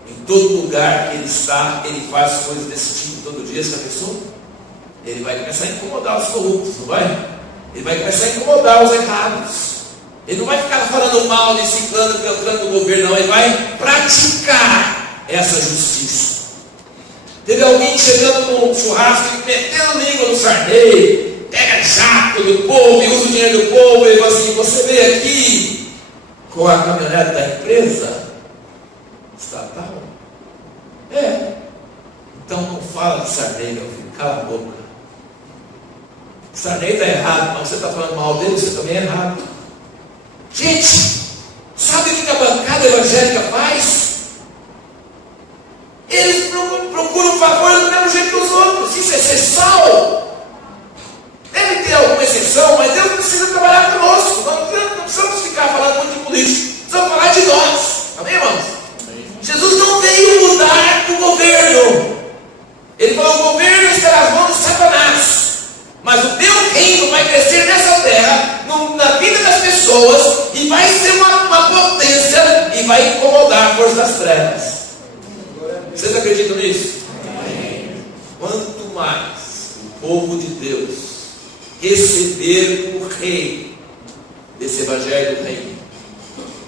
em todo lugar que ele está, ele faz coisas desse tipo todo dia? Você já pensou? Ele vai começar a incomodar os corruptos, não vai? Ele vai começar a incomodar os errados. Ele não vai ficar falando mal de ciclano, beltrano do governo, não. Ele vai praticar essa justiça. Teve alguém chegando num churrasco e metendo língua no Sarney, pega jato do povo e usa o dinheiro do povo. E fala assim: você veio aqui com a caminhonete da empresa estatal? É. Então não fala de Sarney, meu filho, cala a boca. Sarney está errado, mas você está falando mal dele, você também é errado. Gente, sabe o que a bancada evangélica faz? Eles procuram favor do mesmo jeito que os outros. Isso é ser sal. Deve ter alguma exceção, mas Deus precisa trabalhar conosco. Nós não precisamos ficar falando muito de político, precisamos falar de nós. Amém, irmãos? Jesus não veio mudar o governo. Ele falou: o governo está nas mãos de Satanás. Mas o meu reino vai crescer nessa terra, na vida das pessoas, e vai ser uma potência, e vai incomodar a força das trevas. Vocês acreditam nisso? Amém. Quanto mais o povo de Deus receber o rei desse evangelho do reino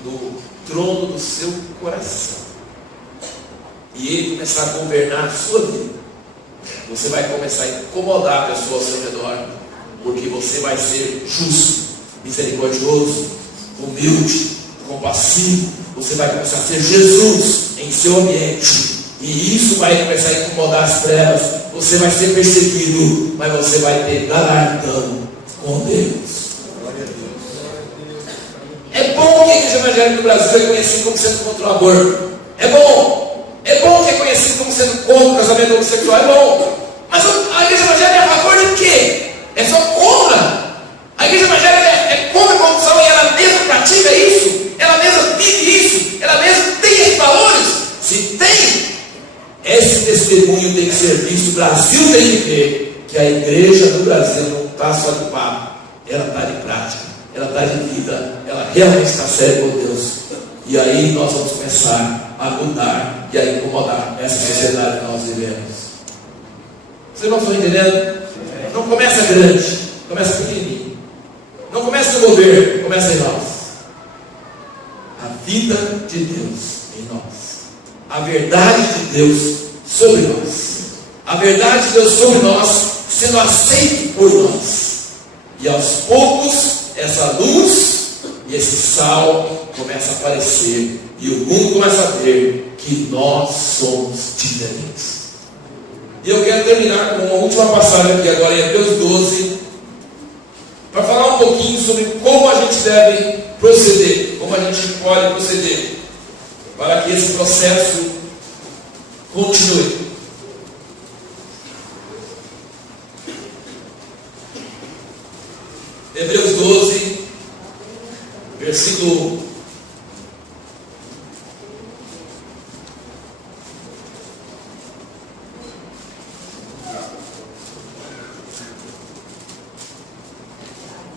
no trono do seu coração, e ele começar a governar a sua vida, você vai começar a incomodar a pessoa ao seu redor, porque você vai ser justo, misericordioso, humilde, compassivo. Você vai começar a ser Jesus em seu ambiente, e isso vai começar a incomodar as trevas. Você vai ser perseguido, mas você vai ter galardão com Deus. É bom que a igreja evangélica do Brasil é conhecida como sendo contra o aborto. É bom que é conhecido como sendo contra o casamento homossexual. É bom. Mas a igreja evangélica é a favor de quê? É só contra. A igreja evangélica é contra a corrupção e ela mesma pratica isso. Ela mesma vive isso. Ela mesma tem esses valores. Se tem, esse testemunho tem que ser visto. O Brasil tem que ver que a igreja do Brasil não está só de papo. Ela está de prática. Ela está de vida. Ela realmente está séria com Deus. E aí nós vamos começar a mudar e a incomodar essa sociedade que nós vivemos. Vocês não estão entendendo? Não começa grande, começa pequenininho. Não começa no governo, começa em nós. A vida de Deus em nós. A verdade de Deus sobre nós. A verdade de Deus sobre nós sendo aceito por nós. E aos poucos, essa luz e esse sal começa a aparecer. E o mundo começa a ver que nós somos diferentes. E eu quero terminar com uma última passagem aqui agora em Hebreus 12, para falar um pouquinho sobre como a gente deve proceder, como a gente pode proceder, para que esse processo continue. Versículo 1.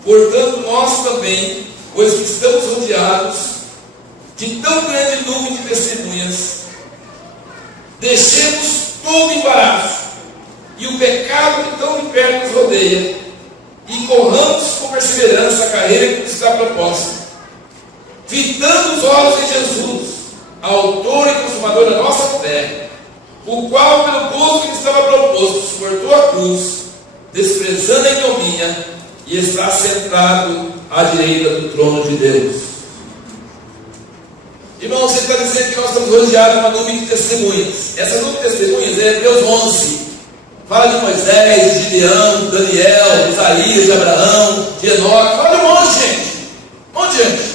Portanto, nós também, pois que estamos rodeados de tão grande nuvem de testemunhas, deixemos todo embaraço e o pecado que tão de perto nos rodeia, e corramos com perseverança a carreira que nos está proposta, fitando os olhos em Jesus, autor e consumador da nossa fé, o qual, pelo gozo que lhe estava proposto, suportou a cruz, desprezando a ignomínia, e está sentado à direita do trono de Deus. Irmãos, você está dizendo que nós estamos rodeados de uma nuvem de testemunhas. Essa nuvem de testemunhas é Hebreus 11. Fala de Moisés, de Gideão, de Daniel, de Isaías, de Abraão, de Enoque. Fala de um monte de gente. Um monte de gente.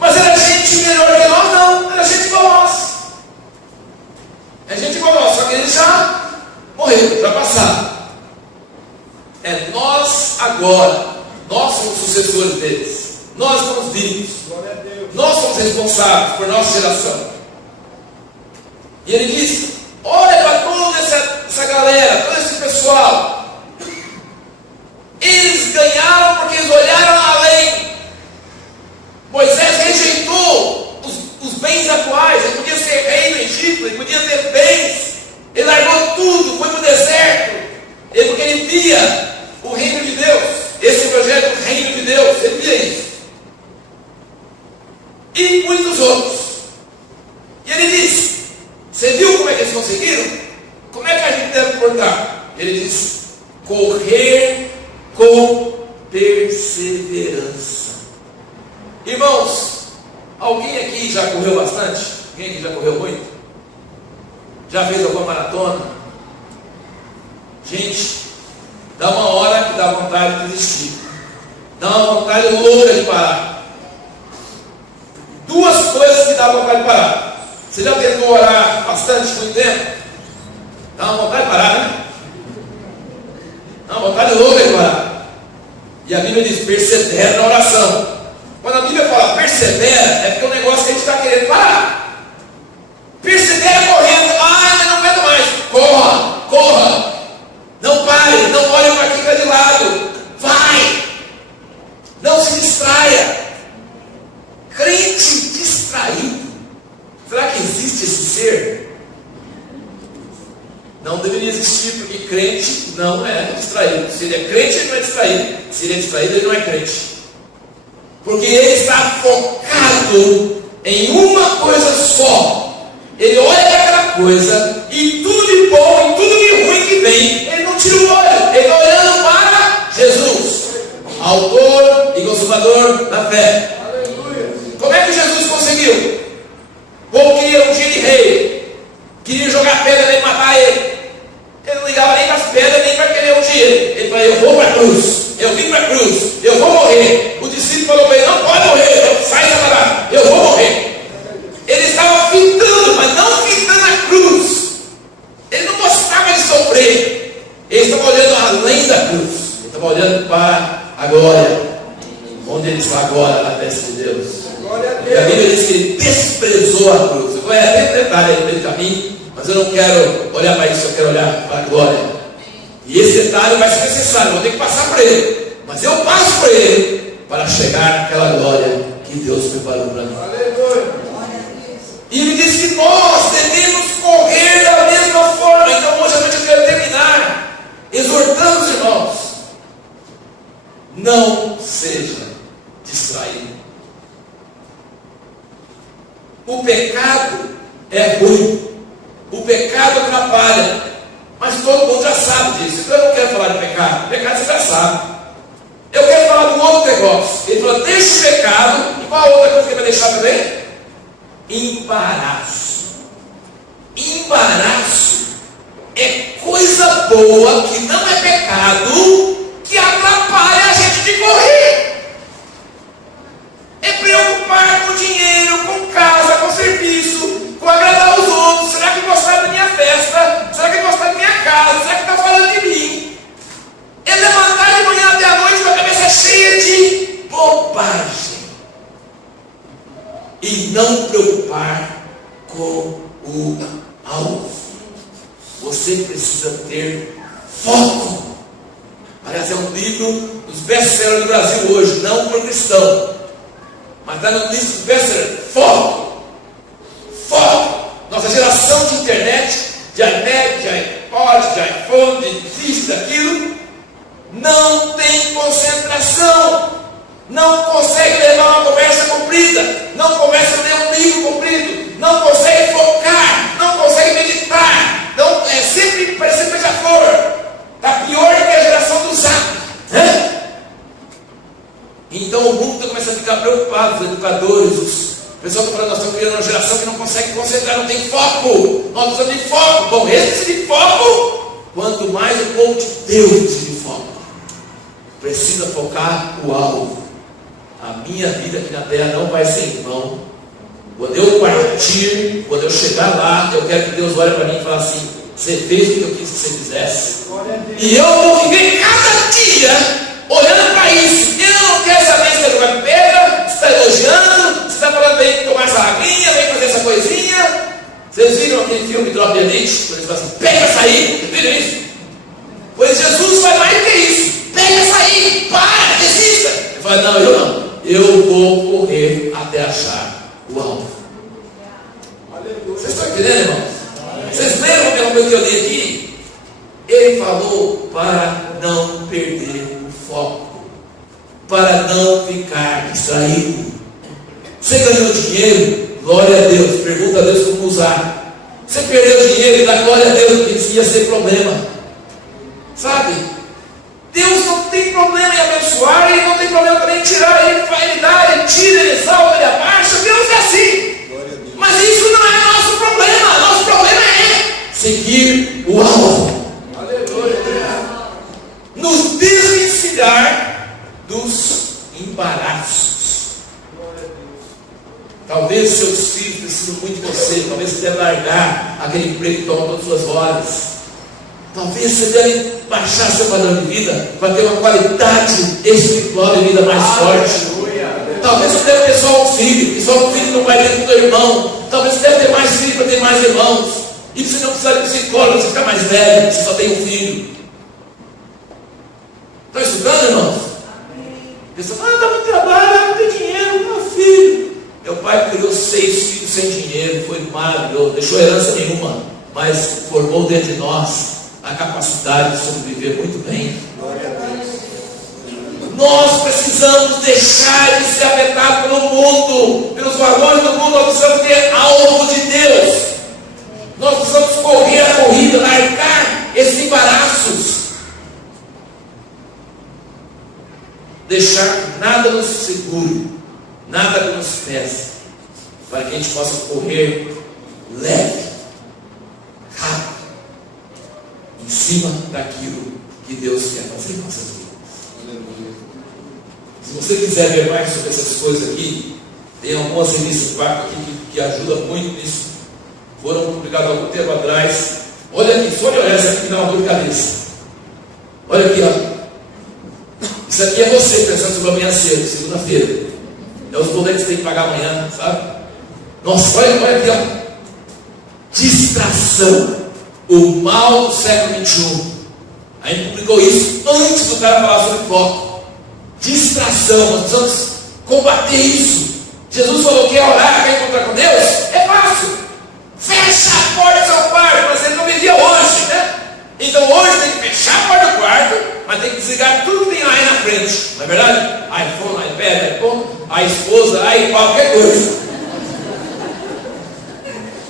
Mas era gente melhor que nós? Não. Era gente igual a nós. É gente igual a nós, só que eles já morreram, já passaram. É nós agora. Nós somos sucessores deles. Nós somos vivos. Nós somos responsáveis por nossa geração. E ele diz: olha para toda essa galera, todo esse pessoal. Eles ganharam porque eles olharam além. Moisés rejeitou os bens atuais. Ele podia ser rei no Egito, ele podia ter bens. Ele largou tudo, foi para o deserto. Porque ele via o reino de Deus. Esse projeto do reino de Deus, ele via isso. E muitos outros. E ele diz: você viu como é que eles conseguiram? Como é que a gente deve portar? Ele diz: correr com perseverança. Irmãos, alguém aqui já correu bastante? Alguém aqui já correu muito? Já fez alguma maratona? Gente, dá uma hora que dá vontade de desistir. Dá uma vontade louca de parar. Duas coisas que dá vontade de parar. Você já tentou orar bastante, muito tempo? Dá uma vontade de parar, né? Dá uma vontade louca de parar. E a Bíblia diz: persevera na oração. Quando a Bíblia fala persevera, é porque é um negócio que a gente está querendo parar. Persevera correndo. Ah, mas não aguento mais. Corra, corra. Não pare, não olhe para quem está de lado. Vai. Não se distraia. Crente distraído. Será que existe esse ser? Não deveria existir, porque crente não é distraído. Se ele é crente, ele não é distraído. Se ele é distraído, ele não é crente. Porque ele está focado em uma coisa só. Ele olha para aquela coisa e tudo de bom e tudo de ruim que vem, ele não tira o olho. Ele está olhando para Jesus, autor e consumador da fé. Como é que Jesus conseguiu? Porque um dia de rei queria jogar pedra nele e matar ele. Ele não ligava nem para as pedras, nem para querer ungir ele. Ele falou: eu vou para a cruz, eu vim para a cruz, eu vou morrer. O discípulo falou para ele: não pode morrer, sai Satanás, eu vou morrer. Ele estava fitando, mas não fitando a cruz. Ele não gostava de sofrer. Ele estava olhando além da cruz. Ele estava olhando para a glória, onde ele está agora, na destra de Deus. E a Bíblia diz que ele desprezou a cruz. Eu vou até detalhe aí no meio do caminho, mas eu não quero olhar para isso, eu quero olhar para a glória. E esse detalhe vai ser necessário, eu vou ter que passar por ele. Mas eu passo por ele para chegar naquela glória que Deus preparou para mim. E ele diz que nós devemos correr da mesma forma. Então hoje à noite eu quero terminar exortando os irmãos: não seja distraído. O pecado é ruim, o pecado atrapalha, mas todo mundo já sabe disso. Então eu não quero falar de pecado, pecado você já sabe. Eu quero falar de um outro negócio. Ele falou: deixa o pecado. E qual a outra coisa que ele vai deixar também? Embaraço. Embaraço é coisa boa que não é pecado, que atrapalha a gente de correr. É preocupar com dinheiro, com casa, com serviço, com agradar os outros. Será que gostaram da minha festa? Será que gostaram da minha casa? Será que está falando de mim? É levantar de manhã até a noite com a cabeça cheia de bobagem. você precisa ter foco. Aliás, é um livro dos best-sellers do Brasil hoje, não para o cristão, mas está no livro dos best-sellers. Foco. Foco. Nossa geração de internet, de iPad, de iPod, de iPhone, de isso, daquilo, não tem concentração, não consegue levar uma conversa comprida, não começa a ler um livro comprido, não consegue focar, não consegue meditar, não, é sempre parecendo beija-flor. Está pior do que a geração do Zap. Então o mundo está começando a ficar preocupado, os educadores, o pessoal está falando, nós estamos criando uma geração que não consegue concentrar, não tem foco. Nós precisamos de foco. Bom, esse precisa de foco. Quanto mais o povo de Deus precisa de foco, precisa focar o alvo. A minha vida aqui na terra não vai ser em vão. Quando eu partir, quando eu chegar lá, eu quero que Deus olhe para mim e fale assim: você fez o que eu quis que você fizesse. E eu vou viver cada dia olhando para isso. Eu não quero saber se está jogando pedra, se está elogiando, se está falando bem tomar essa aguinha, vem fazer essa coisinha. Vocês viram aquele filme Drop the Elite? Quando eles falam assim: pega essa aí. Viram isso? Pois Jesus faz mais do que isso. Pega essa aí, para, desista. Ele fala: não, eu não. Eu vou correr até achar o alvo. Vocês estão entendendo, irmãos? Vocês lembram pelo que eu li aqui? Ele falou para não perder o foco, para não ficar distraído. Você ganhou dinheiro, glória a Deus, pergunta a Deus como usar. Você perdeu dinheiro e dá glória a Deus, porque isso ia ser problema. Sabe? Deus não tem problema em abençoar, Ele não tem problema também em tirar, Ele dá, Ele tira, Ele salva, Ele abaixa. Deus é assim. Mas isso não é nosso problema. Nosso problema é seguir o alvo. Aleluia. Nos desvencilhar dos embaraços. Talvez seus filhos precisam muito de você. Talvez você deve largar aquele emprego que toma todas as suas horas. Talvez você deve baixar seu padrão de vida para ter uma qualidade espiritual de vida mais forte. Talvez você deve ter só um filho, e só um filho não vai ter com o teu irmão. Talvez você deve ter mais filhos para ter mais irmãos. E você não precisa de psicólogo, você ficar mais velho, você só tem um filho. Estão estudando, irmãos? Pessoal, dá muito trabalho, não tem dinheiro, meu filho. Meu pai criou 6 filhos sem dinheiro, foi magro, não deixou herança nenhuma, mas formou dentro de nós a capacidade de sobreviver muito bem. Nós precisamos deixar de ser afetados pelo mundo, pelos valores do mundo. Nós precisamos ter alvo de Deus. Nós precisamos correr a corrida, largar esses embaraços. Deixar que nada nos segure, nada que nos pese, para que a gente possa correr leve, rápido, em cima daquilo que Deus quer fazer em nossas vidas. Se você quiser ver mais sobre essas coisas aqui, tem algumas revistas aqui que ajudam muito nisso. Foram publicadas há algum tempo atrás. Olha aqui, só de olhar essa aqui dá uma dor de cabeça. Olha aqui, ó. Isso aqui é você pensando sobre amanhã cedo, segunda-feira. É os boletos que tem que pagar amanhã, sabe? Nossa, olha aqui, ó. Distração. O mal do século XXI. A gente publicou isso antes do cara falar sobre foco. Distração, nós precisamos combater isso. Jesus falou que quer orar, quer encontrar com Deus? É fácil. Fecha a porta do seu quarto, mas ele não vivia hoje, né? Então hoje tem que fechar a porta do quarto, mas tem que desligar tudo que tem aí na frente. Não é verdade? iPhone, iPad, iPhone, a esposa, aí qualquer coisa.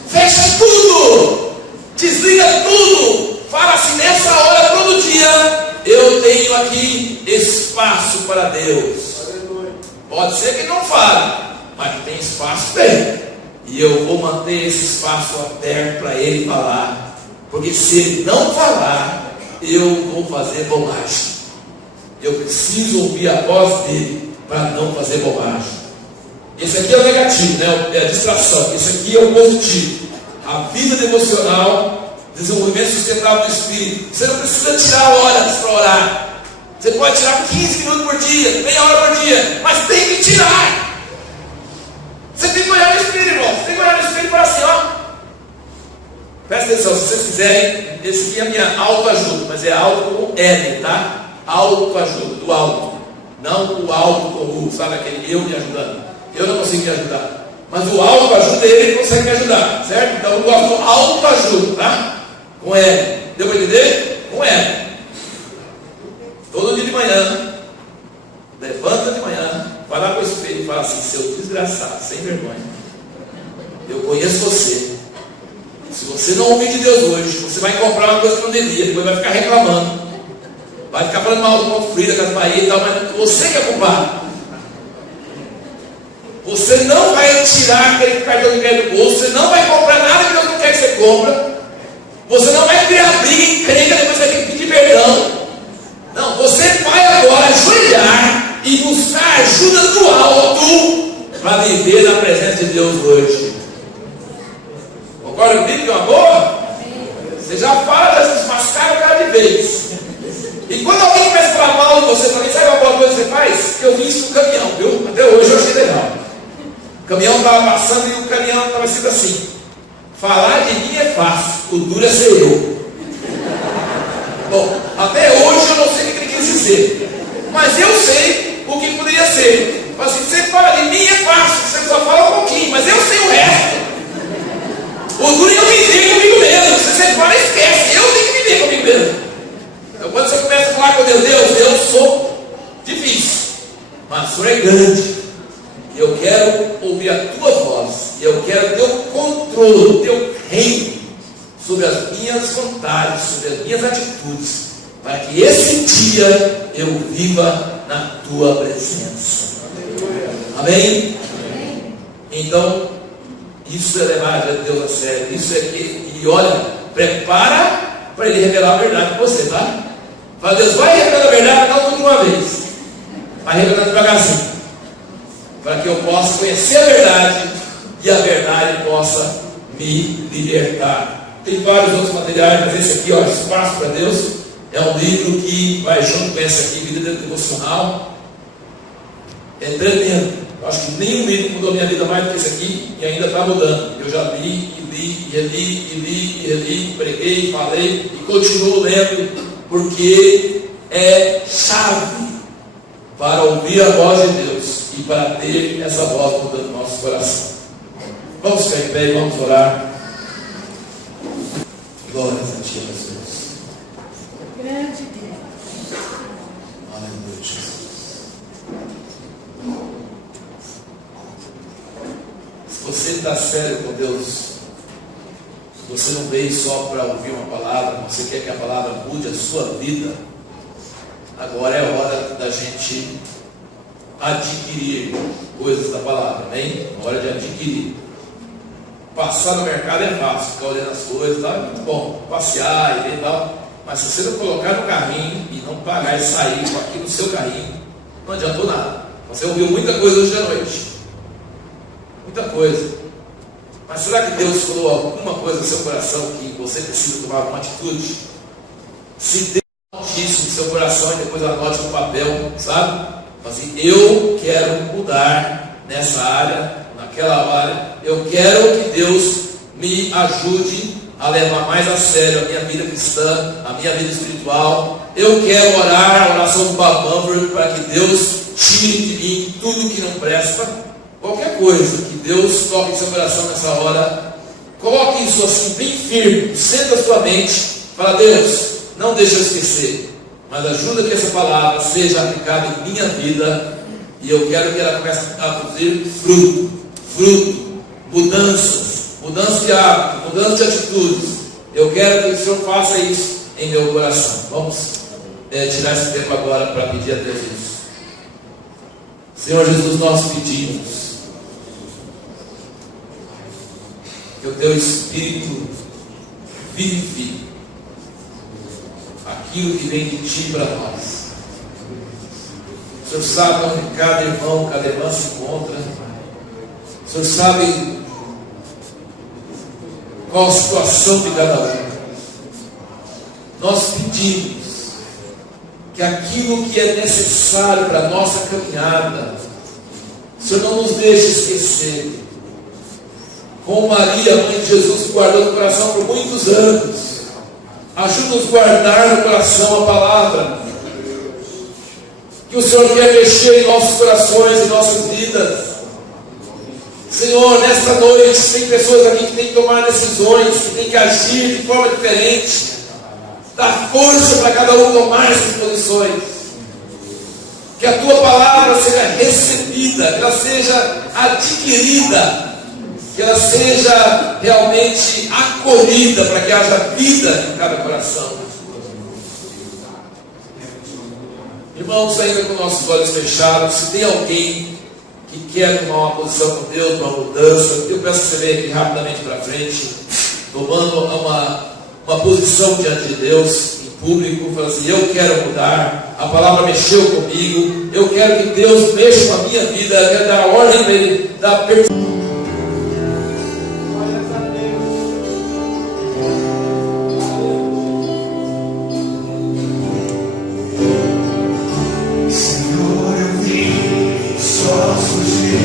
Fecha tudo. Desliga tudo. Fala assim, nessa hora, todo dia, eu tenho aqui espaço para Deus. Aleluia. Pode ser que não fale, mas que tem espaço, tem. E eu vou manter esse espaço aberto para Ele falar. Porque se Ele não falar, eu vou fazer bobagem. Eu preciso ouvir a voz dEle para não fazer bobagem. Esse aqui é o negativo, né? É a distração. Esse aqui é o positivo. A vida devocional, desenvolvimento sustentável do Espírito. Você não precisa tirar horas para orar. Você pode tirar 15 minutos por dia, meia hora por dia, mas tem que tirar. Você tem que olhar no Espírito, irmão. Você tem que olhar no Espírito e falar assim, ó. Presta atenção, se vocês quiserem, esse aqui é a minha autoajuda, mas é auto com L, tá? Autoajuda, do alto. Não o alto com U, sabe aquele eu me ajudando. Eu não consigo me ajudar. Mas o autoajuda, ele consegue me ajudar, certo? Então eu gosto do autoajuda, tá? Com L. Deu para entender? Com L. Todo dia de manhã, levanta de manhã, vai lá com o espelho e fala assim: seu desgraçado, sem vergonha, eu conheço você. Se você não ouvir de Deus hoje, você vai comprar uma coisa que não devia, depois vai ficar reclamando, vai ficar falando mal do ponto frio, da Casa Bahia e tal, mas você que é culpado. Você não vai tirar aquele cartão de crédito do bolso, você não vai comprar nada que Deus não quer que você compra, você não vai criar briga e encrenca, depois vai ter que pedir perdão. Não, você vai agora ajoelhar e buscar ajuda do alto para viver na presença de Deus hoje. Concorda comigo que é uma boa? Você já fala dessas mascaras o cara de vez. E quando alguém começa a falar mal de você também, sabe uma boa coisa que você faz? Que eu vi isso no caminhão, viu? Até hoje eu achei legal. O caminhão estava passando e o caminhão estava escrito assim: falar de mim é fácil, o duro é ser eu. Bom, até hoje eu não sei o que ele quis dizer, mas eu sei o que poderia ser. Mas assim, você fala de mim é fácil, você só fala um pouquinho, mas eu sei o resto. O duro é eu viver comigo mesmo. Se você fala, esquece, eu tenho que viver comigo mesmo. Então quando você começa a falar com Deus, eu sou difícil, mas o Senhor é grande. Eu quero ouvir a tua voz, e eu quero teu controle, o teu reino sobre as minhas vontades, sobre as minhas atitudes, para que esse dia eu viva na tua presença. Amém? Amém? Então, isso é levar a Deus a sério. Isso é que, e olha, prepara para Ele revelar a verdade para você, tá? Fala: Deus, vai revelar a verdade, não tudo de uma vez, vai revelar devagarzinho, para que eu possa conhecer a verdade e a verdade possa me libertar. Tem vários outros materiais, mas esse aqui, ó, Espaço para Deus, é um livro que vai junto com esse aqui, Vida Devocional. É tremendo. Eu acho que nenhum livro mudou minha vida mais do que esse aqui, e ainda está mudando. Eu já li, preguei, falei, e continuo lendo, porque é chave para ouvir a voz de Deus e para ter essa voz mudando o nosso coração. Vamos ficar em pé e vamos orar. Glórias a Ti, Jesus. Grande Deus. Aleluia, Jesus. Se você está sério com Deus, se você não veio só para ouvir uma palavra, você quer que a palavra mude a sua vida, agora é hora da gente adquirir coisas da palavra, amém? É hora de adquirir. Passar no mercado é fácil, ficar olhando as coisas, tá? É muito bom, passear e tal. Mas se você não colocar no carrinho e não pagar e sair com aquilo no seu carrinho, não adiantou nada. Você ouviu muita coisa hoje à noite, muita coisa. Mas será que Deus falou alguma coisa no seu coração que você precisa tomar uma atitude? Se Deus anote isso no seu coração e depois anote no papel, sabe? Assim, eu quero mudar nessa área, naquela área. Eu quero que Deus me ajude a levar mais a sério a minha vida cristã, a minha vida espiritual. Eu quero orar a oração do Babamber para que Deus tire de mim tudo que não presta. Qualquer coisa que Deus toque em seu coração nessa hora, coloque isso assim bem firme, senta a sua mente, fala: Deus, não deixa eu esquecer, mas ajuda que essa palavra seja aplicada em minha vida, e eu quero que ela comece a produzir fruto, mudança de hábito, mudança de atitudes. Eu quero que o Senhor faça isso em meu coração. Vamos tirar esse tempo agora para pedir a Deus isso. Senhor Jesus, nós pedimos que o Teu Espírito vivifique aquilo que vem de Ti para nós. O Senhor sabe onde cada irmão, cada irmã se encontra. O Senhor sabe qual a situação de cada um. Nós pedimos que aquilo que é necessário para a nossa caminhada, o Senhor não nos deixe esquecer. com Maria, mãe de Jesus, que guardou no coração por muitos anos. Ajuda-nos a guardar no coração a palavra. Que o Senhor quer mexer em nossos corações, em nossas vidas. Senhor, nesta noite, tem pessoas aqui que têm que tomar decisões, que têm que agir de forma diferente. Dá força para cada um tomar essas posições. Que a tua palavra seja recebida, que ela seja adquirida, que ela seja realmente acolhida, para que haja vida em cada coração. Irmãos, ainda com nossos olhos fechados, se tem alguém que quer tomar uma posição com Deus, uma mudança, eu peço que você venha aqui rapidamente para frente, tomando uma posição diante de Deus, em público, falando assim: eu quero mudar, a palavra mexeu comigo, eu quero que Deus mexa com a minha vida, eu quero dar ordem para Ele, dar permissão. Senhor, eu vi tua presença.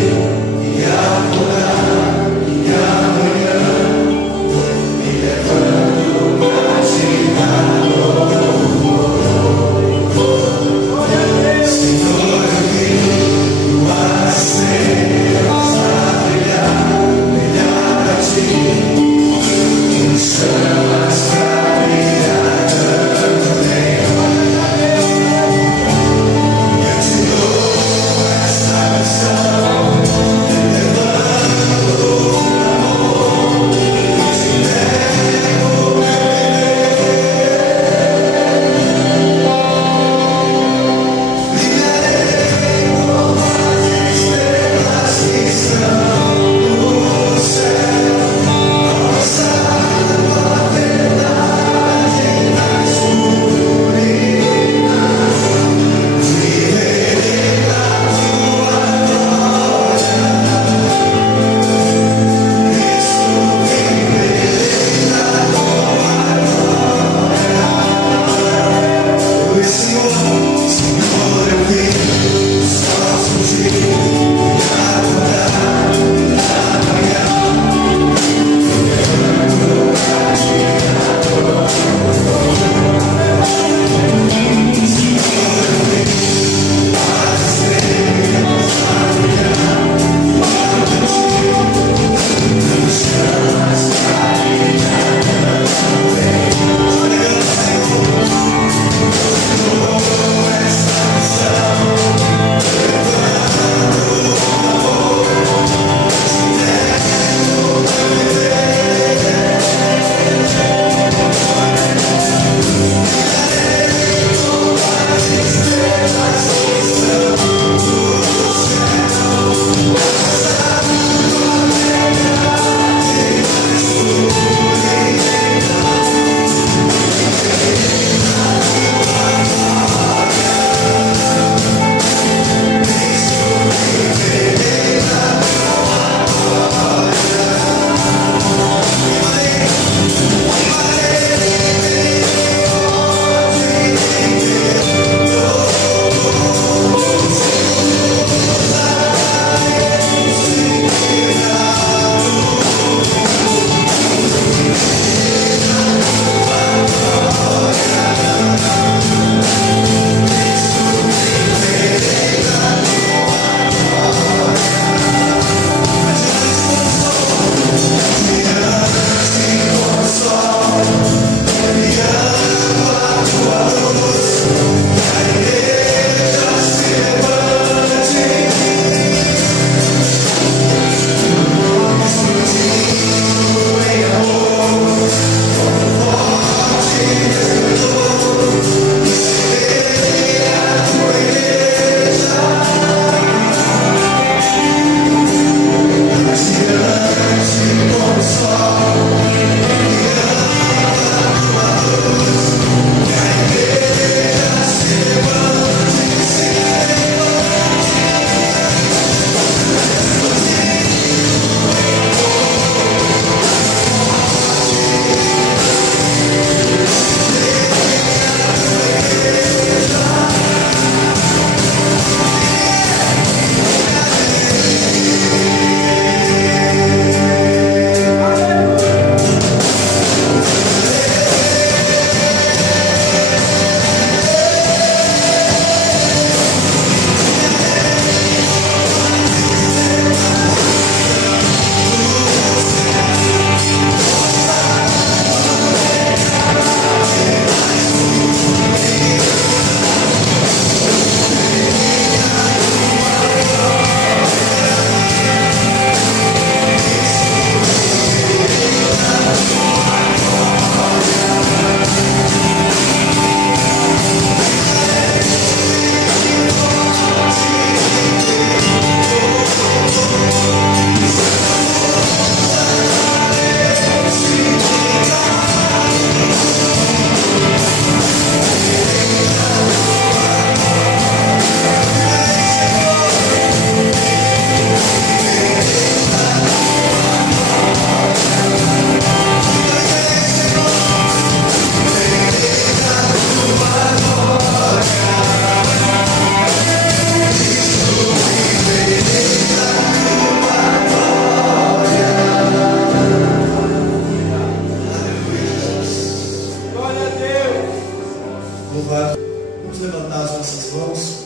Louvado. Vamos levantar as nossas mãos.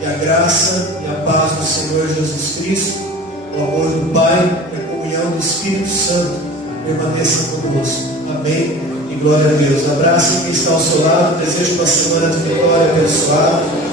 Que a graça e a paz do Senhor Jesus Cristo, o amor do Pai e a comunhão do Espírito Santo permaneçam conosco. Amém. E glória a Deus. Abraço quem está ao seu lado. Desejo uma semana de vitória abençoada.